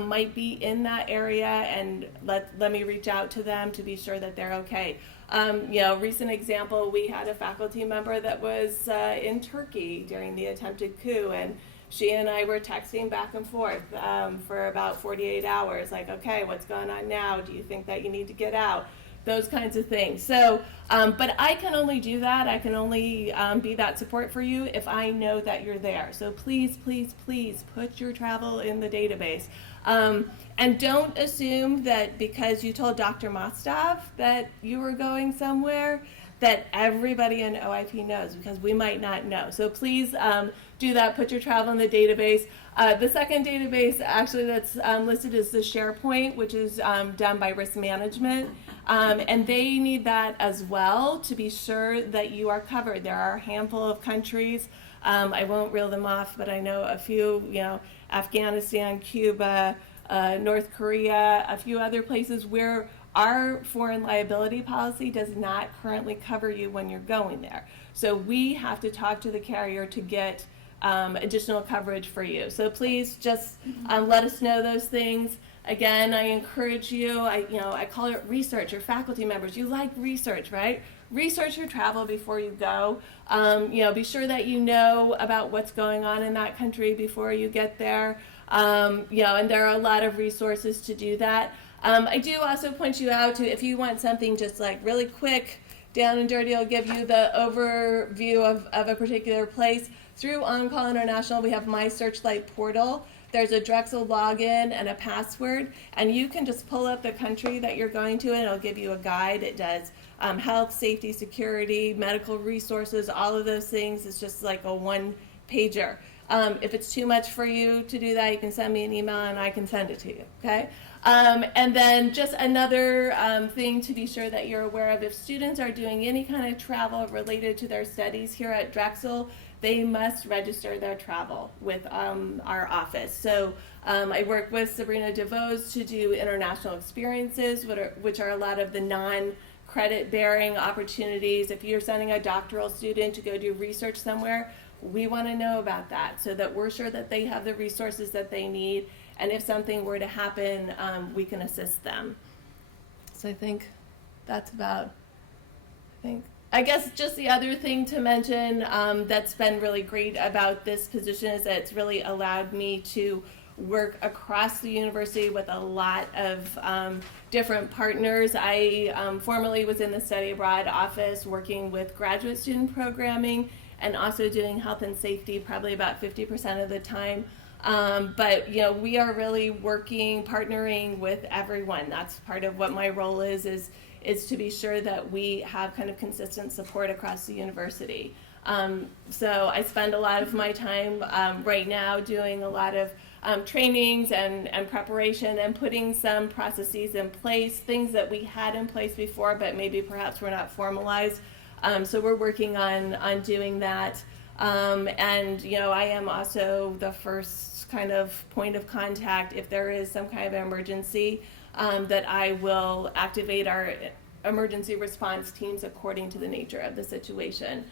might be in that area, and let me reach out to them to be sure that they're okay. Recent example, we had a faculty member that was in Turkey during the attempted coup, and she and I were texting back and forth for about 48 hours, like, okay, what's going on now? Do you think that you need to get out? Those kinds of things. So, but I can only do that. I can only be that support for you if I know that you're there. So please, please, please put your travel in the database. And don't assume that because you told Dr. Mostov that you were going somewhere, that everybody in OIP knows, because we might not know. So please do that, put your travel in the database. The second database actually that's listed is the SharePoint, which is done by Risk Management. And they need that as well to be sure that you are covered. There are a handful of countries, I won't reel them off, but I know a few, Afghanistan, Cuba, North Korea, a few other places where our foreign liability policy does not currently cover you when you're going there. So we have to talk to the carrier to get additional coverage for you. So please just let us know those things. Again, I encourage you, I call it research. Your faculty members, you like research, right? Research your travel before you go. Be sure that you know about what's going on in that country before you get there. And there are a lot of resources to do that. I do also point you out to, if you want something just like really quick, down and dirty, I'll give you the overview of a particular place. Through On-Call International, we have My Searchlight portal. There's a Drexel login and a password, and you can just pull up the country that you're going to, and it'll give you a guide. It does health, safety, security, medical resources, all of those things. It's just like a one-pager. If it's too much for you to do that, you can send me an email and I can send it to you, okay? And then just another thing to be sure that you're aware of, if students are doing any kind of travel related to their studies here at Drexel, they must register their travel with our office. So I work with Sabrina DeVos to do international experiences, which are a lot of the non-credit bearing opportunities. If you're sending a doctoral student to go do research somewhere, we want to know about that so that we're sure that they have the resources that they need, and if something were to happen, we can assist them. So I think that's about, I guess just the other thing to mention that's been really great about this position is that it's really allowed me to work across the university with a lot of different partners. I formerly was in the study abroad office working with graduate student programming and also doing health and safety probably about 50% of the time. But we are really partnering with everyone. That's part of what my role is to be sure that we have kind of consistent support across the university. So I spend a lot of my time right now doing a lot of trainings and preparation and putting some processes in place, things that we had in place before but maybe perhaps were not formalized. So we're working on doing that. And I am also the first kind of point of contact if there is some kind of emergency, that I will activate our emergency response teams according to the nature of the situation.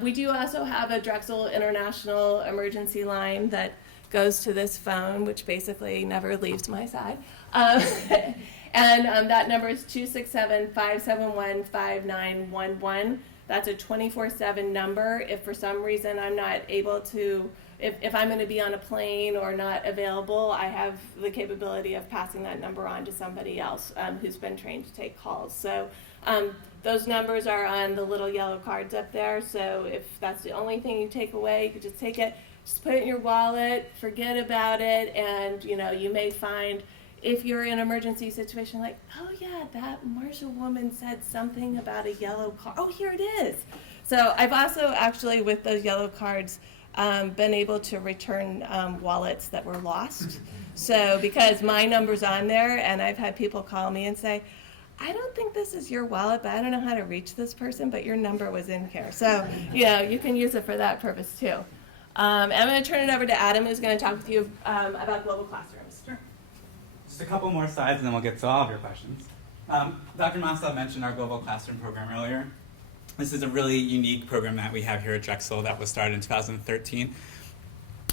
We do also have a Drexel International emergency line that goes to this phone, which basically never leaves my side. And that number is 267-571-5911. That's a 24/7 number. If for some reason I'm not able to, if I'm going to be on a plane or not available, I have the capability of passing that number on to somebody else who's been trained to take calls. So those numbers are on the little yellow cards up there. So if that's the only thing you take away, you could just take it, just put it in your wallet, forget about it, and you may find, if you're in an emergency situation, like, oh yeah, that Marshall woman said something about a yellow card. Oh, here it is. So I've also actually, with those yellow cards, been able to return wallets that were lost. So because my number's on there, and I've had people call me and say, I don't think this is your wallet, but I don't know how to reach this person, but your number was in here. So you can use it for that purpose too. I'm going to turn it over to Adam, who's going to talk with you about global classrooms. Sure. Just a couple more slides, and then we'll get to all of your questions. Dr. Mosel mentioned our Global Classroom program earlier. This is a really unique program that we have here at Drexel that was started in 2013.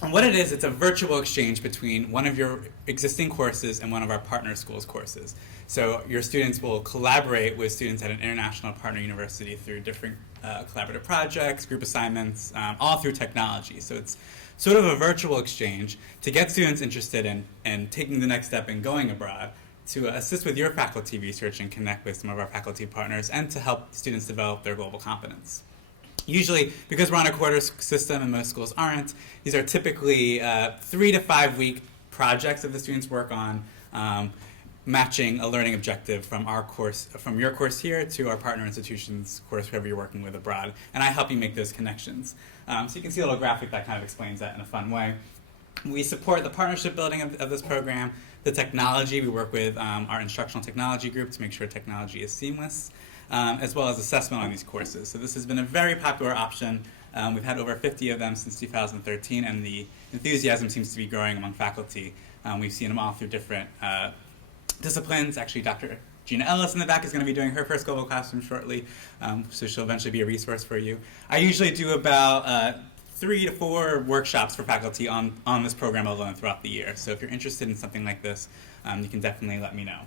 And what it is, it's a virtual exchange between one of your existing courses and one of our partner schools courses. So your students will collaborate with students at an international partner university through different collaborative projects, group assignments, all through technology. So it's sort of a virtual exchange to get students interested in taking the next step and going abroad, to assist with your faculty research and connect with some of our faculty partners, and to help students develop their global competence. Usually, because we're on a quarter system and most schools aren't, these are typically 3 to 5 week projects that the students work on, matching a learning objective from our course, from your course here to our partner institution's course, whoever you're working with abroad. And I help you make those connections. So you can see a little graphic that kind of explains that in a fun way. We support the partnership building of this program, the technology. We work with our instructional technology group to make sure technology is seamless, as well as assessment on these courses. So this has been a very popular option. We've had over 50 of them since 2013, and the enthusiasm seems to be growing among faculty. We've seen them all through different disciplines. Actually, Dr. Gina Ellis in the back is going to be doing her first global classroom shortly, so she'll eventually be a resource for you. I usually do about 3 to 4 workshops for faculty on this program alone throughout the year. So if you're interested in something like this, you can definitely let me know.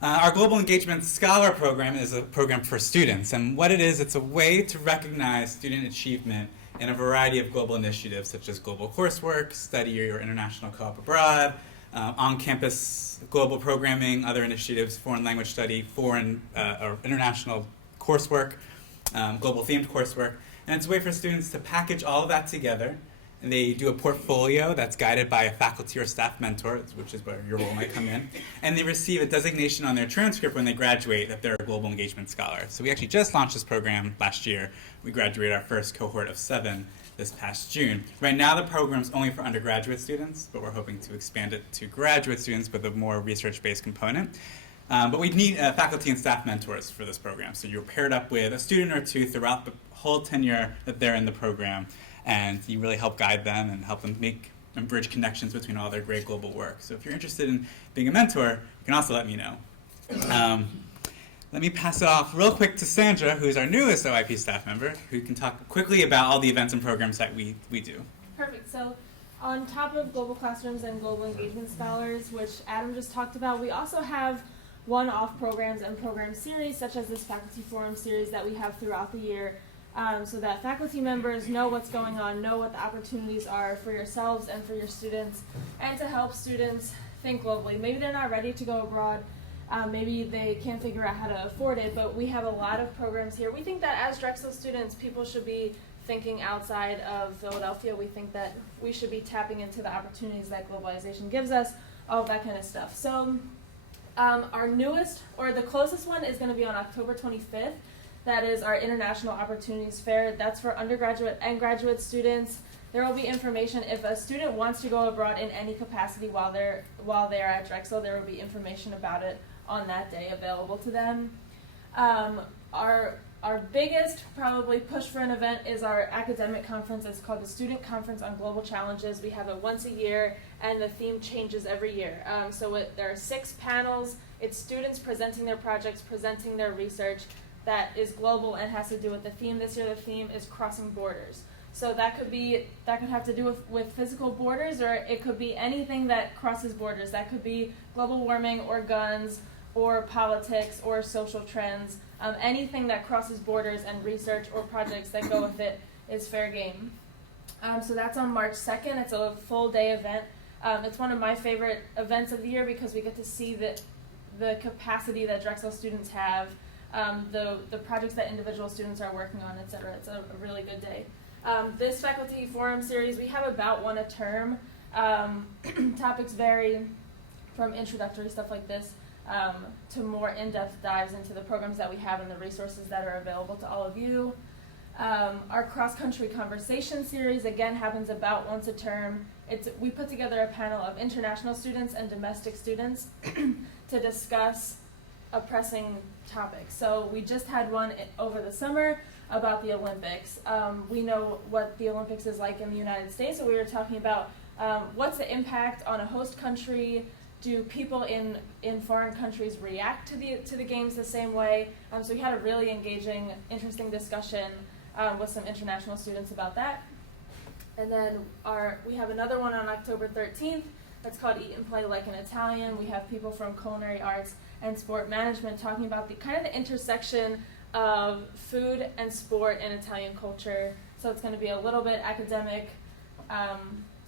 Our Global Engagement Scholar Program is a program for students, and what it is, it's a way to recognize student achievement in a variety of global initiatives, such as global coursework, study your international co-op abroad, on-campus global programming, other initiatives, foreign language study, foreign or international coursework, global themed coursework. And it's a way for students to package all of that together. And they do a portfolio that's guided by a faculty or staff mentor, which is where your role might come in. And they receive a designation on their transcript when they graduate that they're a Global Engagement Scholar. So we actually just launched this program last year. We graduated our first cohort of 7 this past June. Right now the program's only for undergraduate students, but we're hoping to expand it to graduate students with a more research-based component. But we need faculty and staff mentors for this program. So you're paired up with a student or 2 throughout the whole tenure that they're in the program, and you really help guide them and help them make and bridge connections between all their great global work. So if you're interested in being a mentor, you can also let me know. Let me pass it off real quick to Sandra, who's our newest OIP staff member, who can talk quickly about all the events and programs that we do. Perfect. So on top of Global Classrooms and Global Engagement Scholars, which Adam just talked about, we also have one-off programs and program series, such as this Faculty Forum series that we have throughout the year, so that faculty members know what's going on, know what the opportunities are for yourselves and for your students, and to help students think globally. Maybe they're not ready to go abroad, maybe they can't figure out how to afford it, but we have a lot of programs here. We think that as Drexel students, people should be thinking outside of Philadelphia. We think that we should be tapping into the opportunities that globalization gives us, all of that kind of stuff. So our newest, or the closest one, is going to be on October 25th. That is our International Opportunities Fair. That's for undergraduate and graduate students. There will be information if a student wants to go abroad in any capacity while they're at Drexel. There will be information about it on that day available to them. Our biggest probably push for an event is our academic conference. It's called the Student Conference on Global Challenges. We have it once a year, and the theme changes every year. There are 6 panels. It's students presenting their projects, presenting their research that is global and has to do with the theme. This year the theme is crossing borders. So that could have to do with physical borders, or it could be anything that crosses borders. That could be global warming or guns or politics or social trends. Anything that crosses borders and research or projects that go with it is fair game. So that's on March 2nd. It's a full day event. It's one of my favorite events of the year because we get to see the capacity that Drexel students have, the projects that individual students are working on, et cetera. It's a really good day. This faculty forum series, we have about one a term. Topics vary from introductory stuff like this to more in-depth dives into the programs that we have and the resources that are available to all of you. Our cross-country conversation series, again, happens about once a term. We put together a panel of international students and domestic students to discuss a pressing topic. So we just had one over the summer about the Olympics. We know what the Olympics is like in the United States, so we were talking about what's the impact on a host country. Do people in foreign countries react to the games the same way? So we had a really engaging, interesting discussion with some international students about that. And then we have another one on October 13th that's called Eat and Play Like an Italian. We have people from culinary arts and sport management talking about the intersection of food and sport and Italian culture. So it's going to be a little bit academic,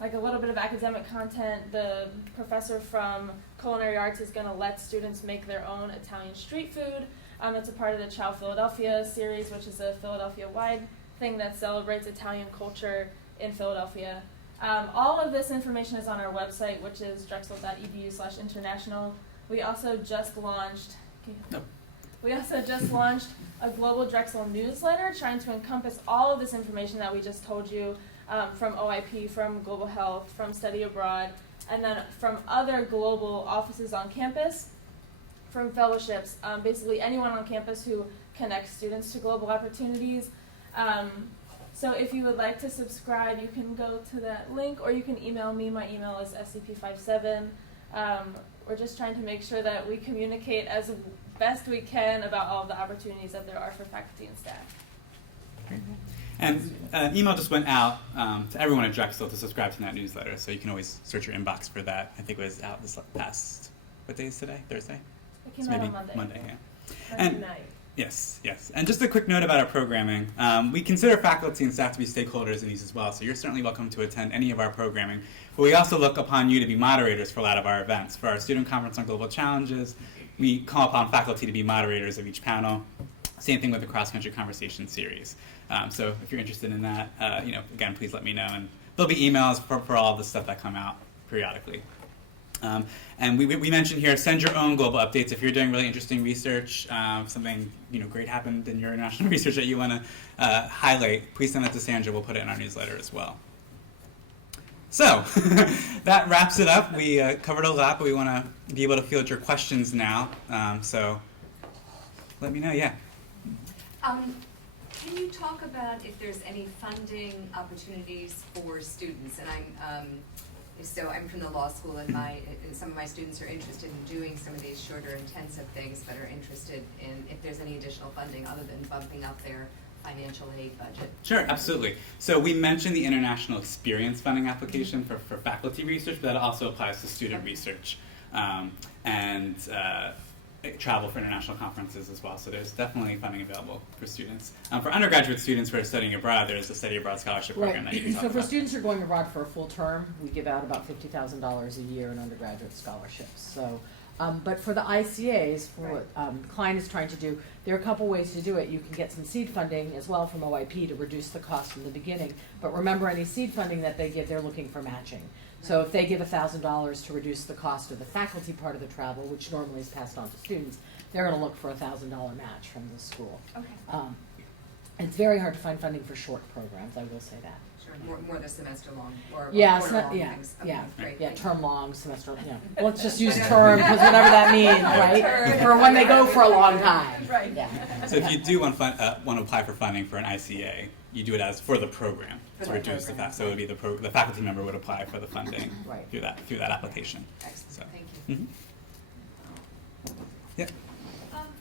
like a little bit of academic content. The professor from culinary arts is going to let students make their own Italian street food. It's a part of the Ciao Philadelphia series, which is a Philadelphia-wide thing that celebrates Italian culture in Philadelphia. All of this information is on our website, which is drexel.edu/international. We also just launched a Global Drexel newsletter trying to encompass all of this information that we just told you from OIP, from Global Health, from Study Abroad, and then from other global offices on campus, from fellowships, basically anyone on campus who connects students to global opportunities. So if you would like to subscribe, you can go to that link, or you can email me. My email is scp57. We're just trying to make sure that we communicate as best we can about all of the opportunities that there are for faculty and staff. And an email just went out to everyone at Drexel to subscribe to that newsletter, so you can always search your inbox for that. I think it was out this past, what day is today? Thursday? It came out on Monday. Monday, yeah. Monday And night. yes. And just a quick note about our programming. We consider faculty and staff to be stakeholders in these as well, so you're certainly welcome to attend any of our programming. But we also look upon you to be moderators for a lot of our events. For our student conference on global challenges, we call upon faculty to be moderators of each panel. Same thing with the cross-country conversation series. So if you're interested in that, again, please let me know. And there'll be emails for all the stuff that come out periodically. And we mentioned here, send your own global updates. If you're doing really interesting research, something great happened in your international research that you want to highlight, please send that to Sandra. We'll put it in our newsletter as well. So that wraps it up. We covered a lot, but we want to be able to field your questions now. So let me know. Yeah. Can you talk about if there's any funding opportunities for students? And I'm from the law school, and some of my students are interested in doing some of these shorter, intensive things, but are interested in if there's any additional funding other than bumping up their financial aid budget. Sure, absolutely. So we mentioned the International Experience Funding application for faculty research, but that also applies to student research and travel for international conferences as well. So there's definitely funding available for students. For undergraduate students who are studying abroad, there's a Study Abroad scholarship program that you can talk So for about. students who are going abroad for a full term, we give out about $50,000 a year in undergraduate scholarships. So, but for the ICAs, for what Klein is trying to do, there are a couple ways to do it. You can get some seed funding as well from OIP to reduce the cost from the beginning. But remember, any seed funding that they give, they're looking for matching. So if they give $1,000 to reduce the cost of the faculty part of the travel, which normally is passed on to students, they're going to look for a $1,000 match from the school. Okay. It's very hard to find funding for short programs, I will say that. Sure, more the semester long or Yeah, quarter long things. Okay, yeah, great. yeah, term long, semester, let's just use term, because whatever that means, right? For when they go for a long time. Right. Yeah. So if you do want to apply for funding for an ICA, you do it as for the program to reduce the fact. So it would be the faculty member would apply for the funding through that application. Excellent. So. Thank you. Mm-hmm. Yeah.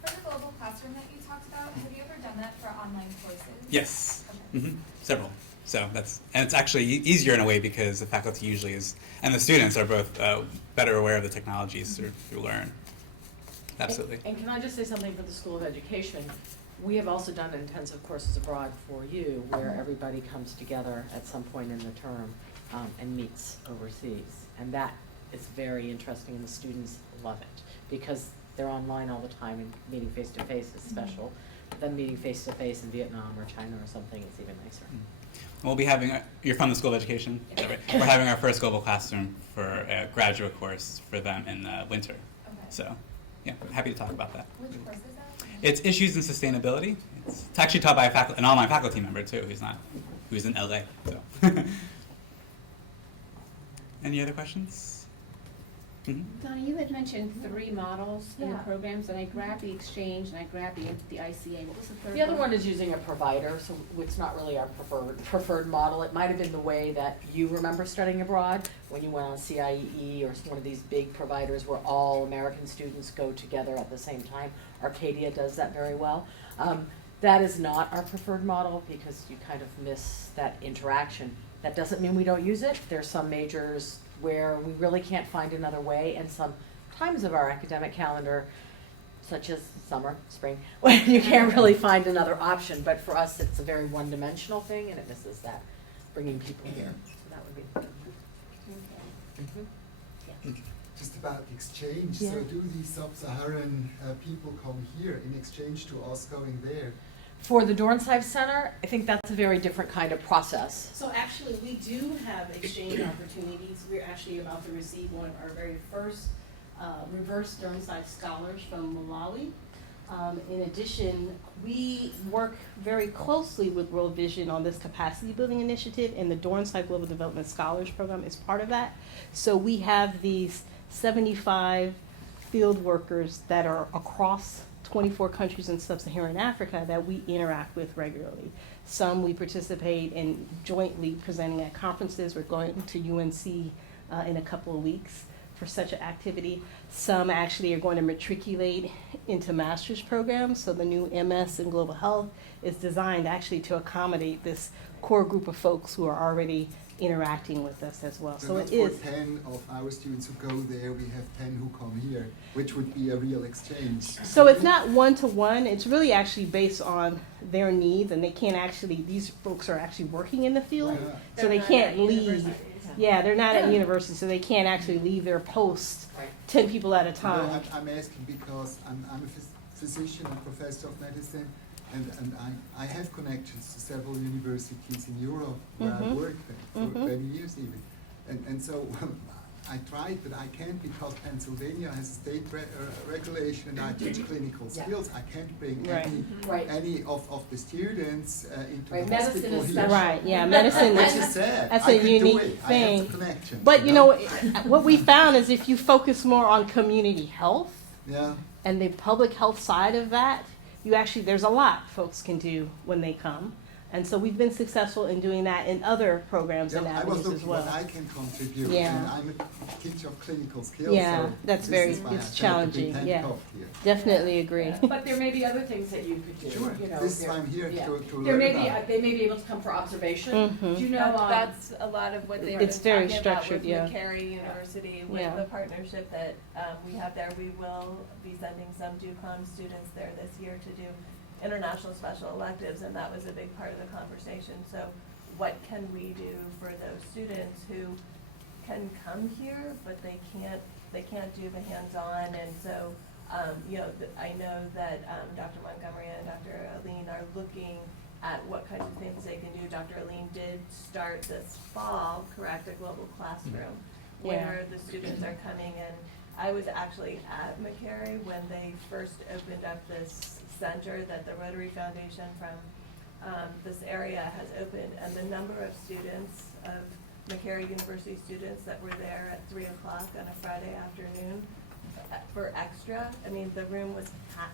For the global classroom that you talked about, have you ever done that for online courses? Yes. Okay. Mm-hmm. Several. So and it's actually easier in a way because the faculty usually and the students are both better aware of the technologies through Learn. Absolutely. And can I just say something for the School of Education? We have also done intensive courses abroad for you where everybody comes together at some point in the term and meets overseas. And that is very interesting and the students love it because they're online all the time and meeting face to face is special. But then meeting face to face in Vietnam or China or something is even nicer. We'll be having, you're from the School of Education? Is that right? We're having our first global classroom for a graduate course for them in the winter. Okay. So, yeah, happy to talk about that. Which course is that? It's Issues in Sustainability. It's actually taught by an online faculty member too, who's in LA. So, any other questions? Mm-hmm. Donna, you had mentioned 3 models in the Yeah. programs, and I grabbed the exchange and I grabbed the ICA. What was the third The other one is using a provider, so it's not really our preferred model. It might have been the way that you remember studying abroad when you went on CIEE or one of these big providers where all American students go together at the same time. Arcadia does that very well. That is not our preferred model because you kind of miss that interaction. That doesn't mean we don't use it. There's some majors where we really can't find another way, and some times of our academic calendar, such as summer, spring, when you can't really find another option. But for us, it's a very one-dimensional thing, and it misses that bringing people here. So that would be. Just about the exchange. Yeah. So do these sub-Saharan people come here in exchange to us going there? For the Dornsife Center, I think that's a very different kind of process. So actually, we do have exchange opportunities. We're actually about to receive one of our very first reverse Dornsife scholars from Malawi. In addition, we work very closely with World Vision on this capacity building initiative, and the Dornsife Global Development Scholars Program is part of that. So we have these 75 field workers that are across 24 countries in sub-Saharan Africa that we interact with regularly. Some we participate in jointly presenting at conferences. We're going to UNC in a couple of weeks for such an activity. Some actually are going to matriculate into master's programs. So the new MS in Global Health is designed actually to accommodate this core group of folks who are already interacting with us as well. So it is. For 10 of our students who go there, we have 10 who come here, which would be a real exchange. So it's not one-to-one. It's really actually based on their needs, and they can't actually, these folks are actually working in the field, so they can't leave. Yeah, they're not at university, so they can't actually leave their posts 10 people at a time. No, I'm asking because I'm a physician and professor of medicine, and I have connections to several universities in Europe where I worked there for 20 years even. And so I tried, but I can't because Pennsylvania has a state regulation and I teach clinical skills. I can't bring any of the students into the hospital here. Right, yeah, medicine Which is sad. That's I a could do unique it. I thing. have the connection. But you know, what we found is if you focus more on community health and the public health side of that, you actually, there's a lot folks can do when they come. And so we've been successful in doing that in other programs and avenues as well. I can contribute. Yeah. And I'm a teacher of clinical skills. Yeah, so that's it's challenging. Yeah, definitely agree. But there may be other things that you could do. Sure. You know, This is why I'm here to there learn may about. They may be able to come for observation. Mm-hmm. Do you know? That's a lot of what they've It's been very talking structured, about with yeah. McCary University, with Yeah. the partnership that we have there. We will be sending some DuCom students there this year to do international special electives, and that was a big part of the conversation. So what can we do for those students who can come here, but they can't do the hands-on? And so, you know, I know that Dr. Montgomery and Dr. Aline are looking at what kinds of things they can do. Dr. Aline did start this fall, correct, a global classroom, where the students are coming in. I was actually at McCary when they first opened up this center that the Rotary Foundation from this area has opened, and the number of students, of McCary University students that were there at 3 o'clock on a Friday afternoon for extra, I mean, the room was packed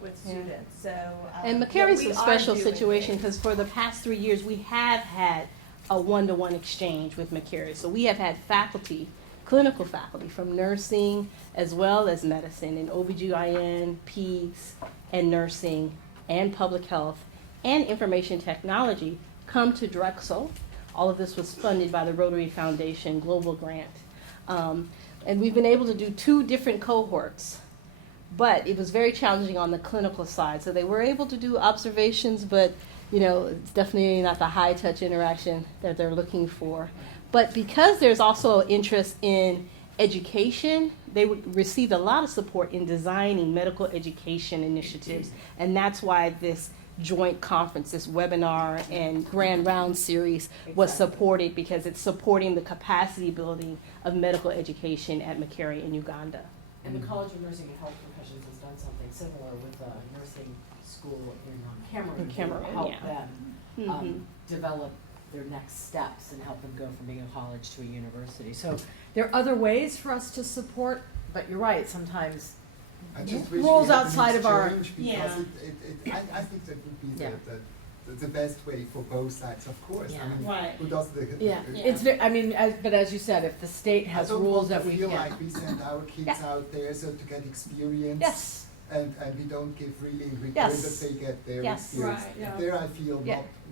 with students. So and McCary's a special situation because for the past 3 years we have had a one-to-one exchange with McCary. So we have had faculty, clinical faculty from nursing as well as medicine and OBGYN, peds, and nursing and public health and information technology come to Drexel. All of this was funded by the Rotary Foundation Global Grant. And we've been able to do 2 different cohorts, but it was very challenging on the clinical side. So they were able to do observations, but it's definitely not the high-touch interaction that they're looking for. But because there's also interest in education, they received a lot of support in designing medical education initiatives, and that's why this joint conference, this webinar and grand round series was supported, because it's supporting the capacity building of medical education at Makere in Uganda. And the College of Nursing and Health Professions has done something similar with a nursing school in Cameroon to help them develop their next steps and help them go from being a college to a university. So there are other ways for us to support, but you're right, sometimes I just wish rules we had an outside of our exchange, because I think that would be the best way for both sides, of course. I mean, who does the It's very, I mean, but as you said, if the state has rules that we feel like we send our kids out there so to get experience. And we don't give really return that they get their experience. There I feel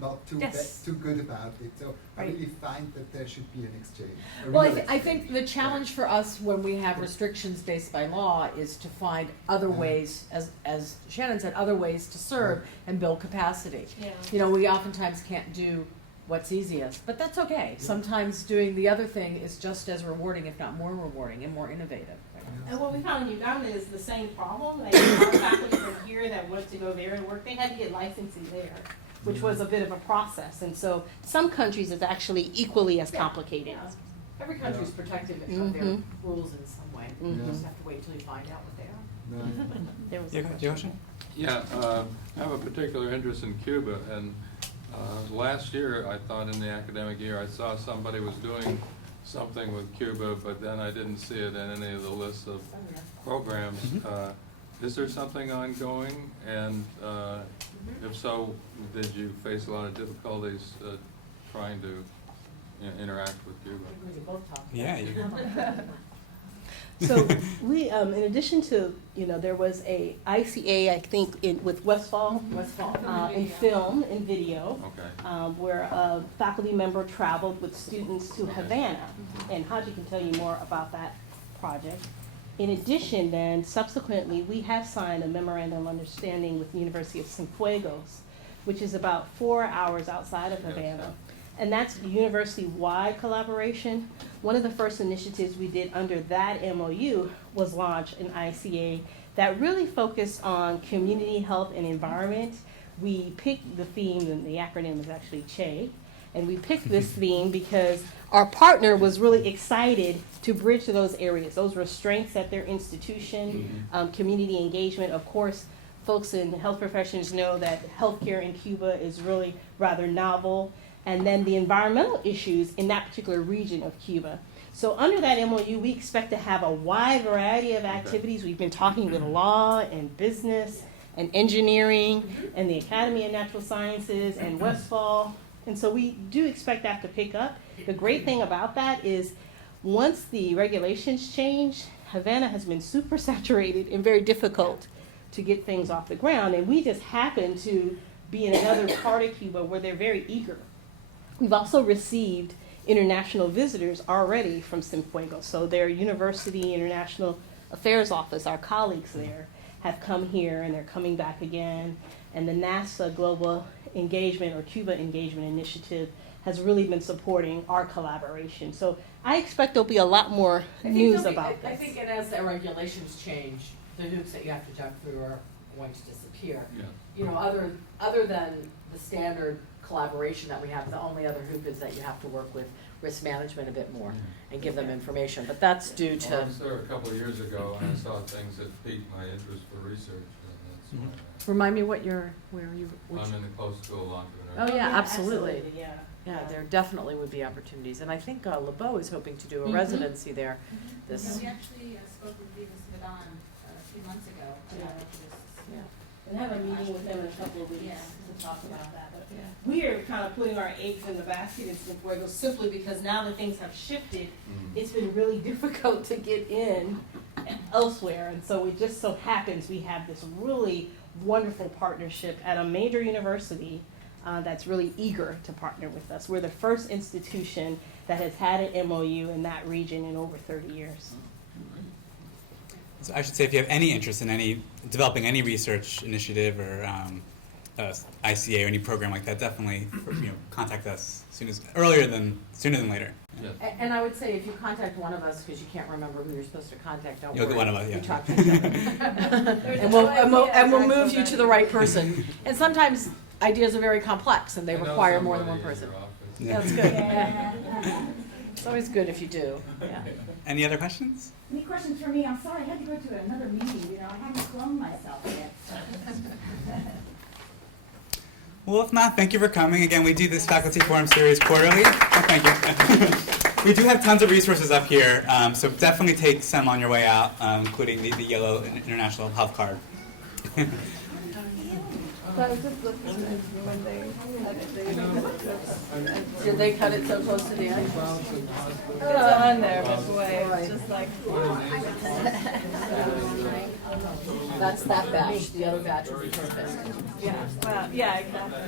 not too good about it. So I really find that there should be an exchange. Well, I think the challenge for us when we have restrictions based by law is to find other ways, as Shannon said, other ways to serve and build capacity. We oftentimes can't do what's easiest, but that's okay. Sometimes doing the other thing is just as rewarding, if not more rewarding and more innovative. And what we found in Uganda is the same problem. Like our faculty from here that wanted to go there and work, they had to get licensing there, which was a bit of a process. And so some countries it's actually equally as complicated. Every country is protective of their rules in some way. You just have to wait till you find out what they are. There was a question? Yeah, I have a particular interest in Cuba, and last year I thought in the academic year I saw somebody was doing something with Cuba, but then I didn't see it in any of the lists of programs. Is there something ongoing? And if so, did you face a lot of difficulties trying to interact with Cuba? Yeah. So we, in addition to, there was a ICA, I think, with Westfall in film and video, where a faculty member traveled with students to Havana, and Haji can tell you more about that project. In addition, then, subsequently, we have signed a memorandum of understanding with the University of Cienfuegos, which is about 4 hours outside of Havana. And that's university-wide collaboration. One of the first initiatives we did under that MOU was launch an ICA that really focused on community health and environment. We picked the theme, and the acronym is actually CHE, and we picked this theme because our partner was really excited to bridge to those areas. Those were strengths at their institution, community engagement. Of course, folks in health professions know that healthcare in Cuba is really rather novel. And then the environmental issues in that particular region of Cuba. So under that MOU, we expect to have a wide variety of activities. We've been talking with law and business and engineering and the Academy of Natural Sciences and Westfall. And so we do expect that to pick up. The great thing about that is once the regulations change, Havana has been super saturated and very difficult to get things off the ground. And we just happen to be in another part of Cuba where they're very eager. We've also received international visitors already from Cienfuegos. So their University International Affairs Office, our colleagues there, have come here and they're coming back again. And the NASA Global Engagement or Cuba Engagement Initiative has really been supporting our collaboration. So I expect there'll be a lot more news about this. I think as the regulations change, the hoops that you have to jump through are going to disappear. Other than the standard collaboration that we have, the only other hoop is that you have to work with risk management a bit more and give them information, but that's due to... I was there a couple of years ago and I saw things that piqued my interest for research, and that's Remind me where are you? I'm in the post-school entrepreneur. Oh yeah, absolutely. Yeah, there definitely would be opportunities, and I think LeBeau is hoping to do a residency there. We actually spoke with Viva Svedon a few months ago about this. And have a meeting with them in a couple of weeks to talk about that. But we are kind of putting our eggs in the basket in Cienfuegos simply because now that things have shifted, it's been really difficult to get in elsewhere. And so it just so happens we have this really wonderful partnership at a major university that's really eager to partner with us. We're the first institution that has had an MOU in that region in over 30 years. So I should say, if you have any interest in developing any research initiative or ICA or any program like that, definitely contact us sooner than later. Yes. And I would say if you contact one of us, because you can't remember who you're supposed to contact, don't You'll worry. get one of us, yeah. We talk to each other. and we'll move you to the right person. And sometimes ideas are very complex and they I know require more than somebody one in person. your office. Yeah. That's good. It's always good if you do. Yeah. Any other questions? Any questions for me? I'm sorry, I had to go to another meeting, I haven't cloned myself yet. Well, if not, thank you for coming. Again, we do this faculty forum series quarterly. Oh, thank you. We do have tons of resources up here, so definitely take some on your way out, including the yellow international health card. Did they cut it so close to the end? It's on there, but boy, it's just like. That's that batch. The other batch will be perfect. Yeah, well, yeah, exactly.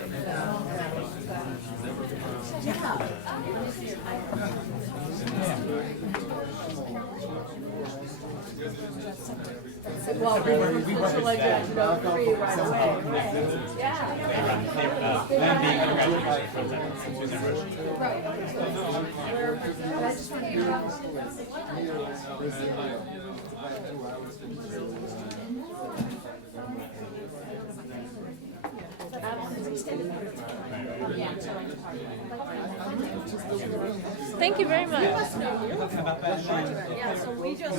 Well, we like that, free right away, right? Yeah. Them being undergraduate university. Thank you very much. Yeah, so we just,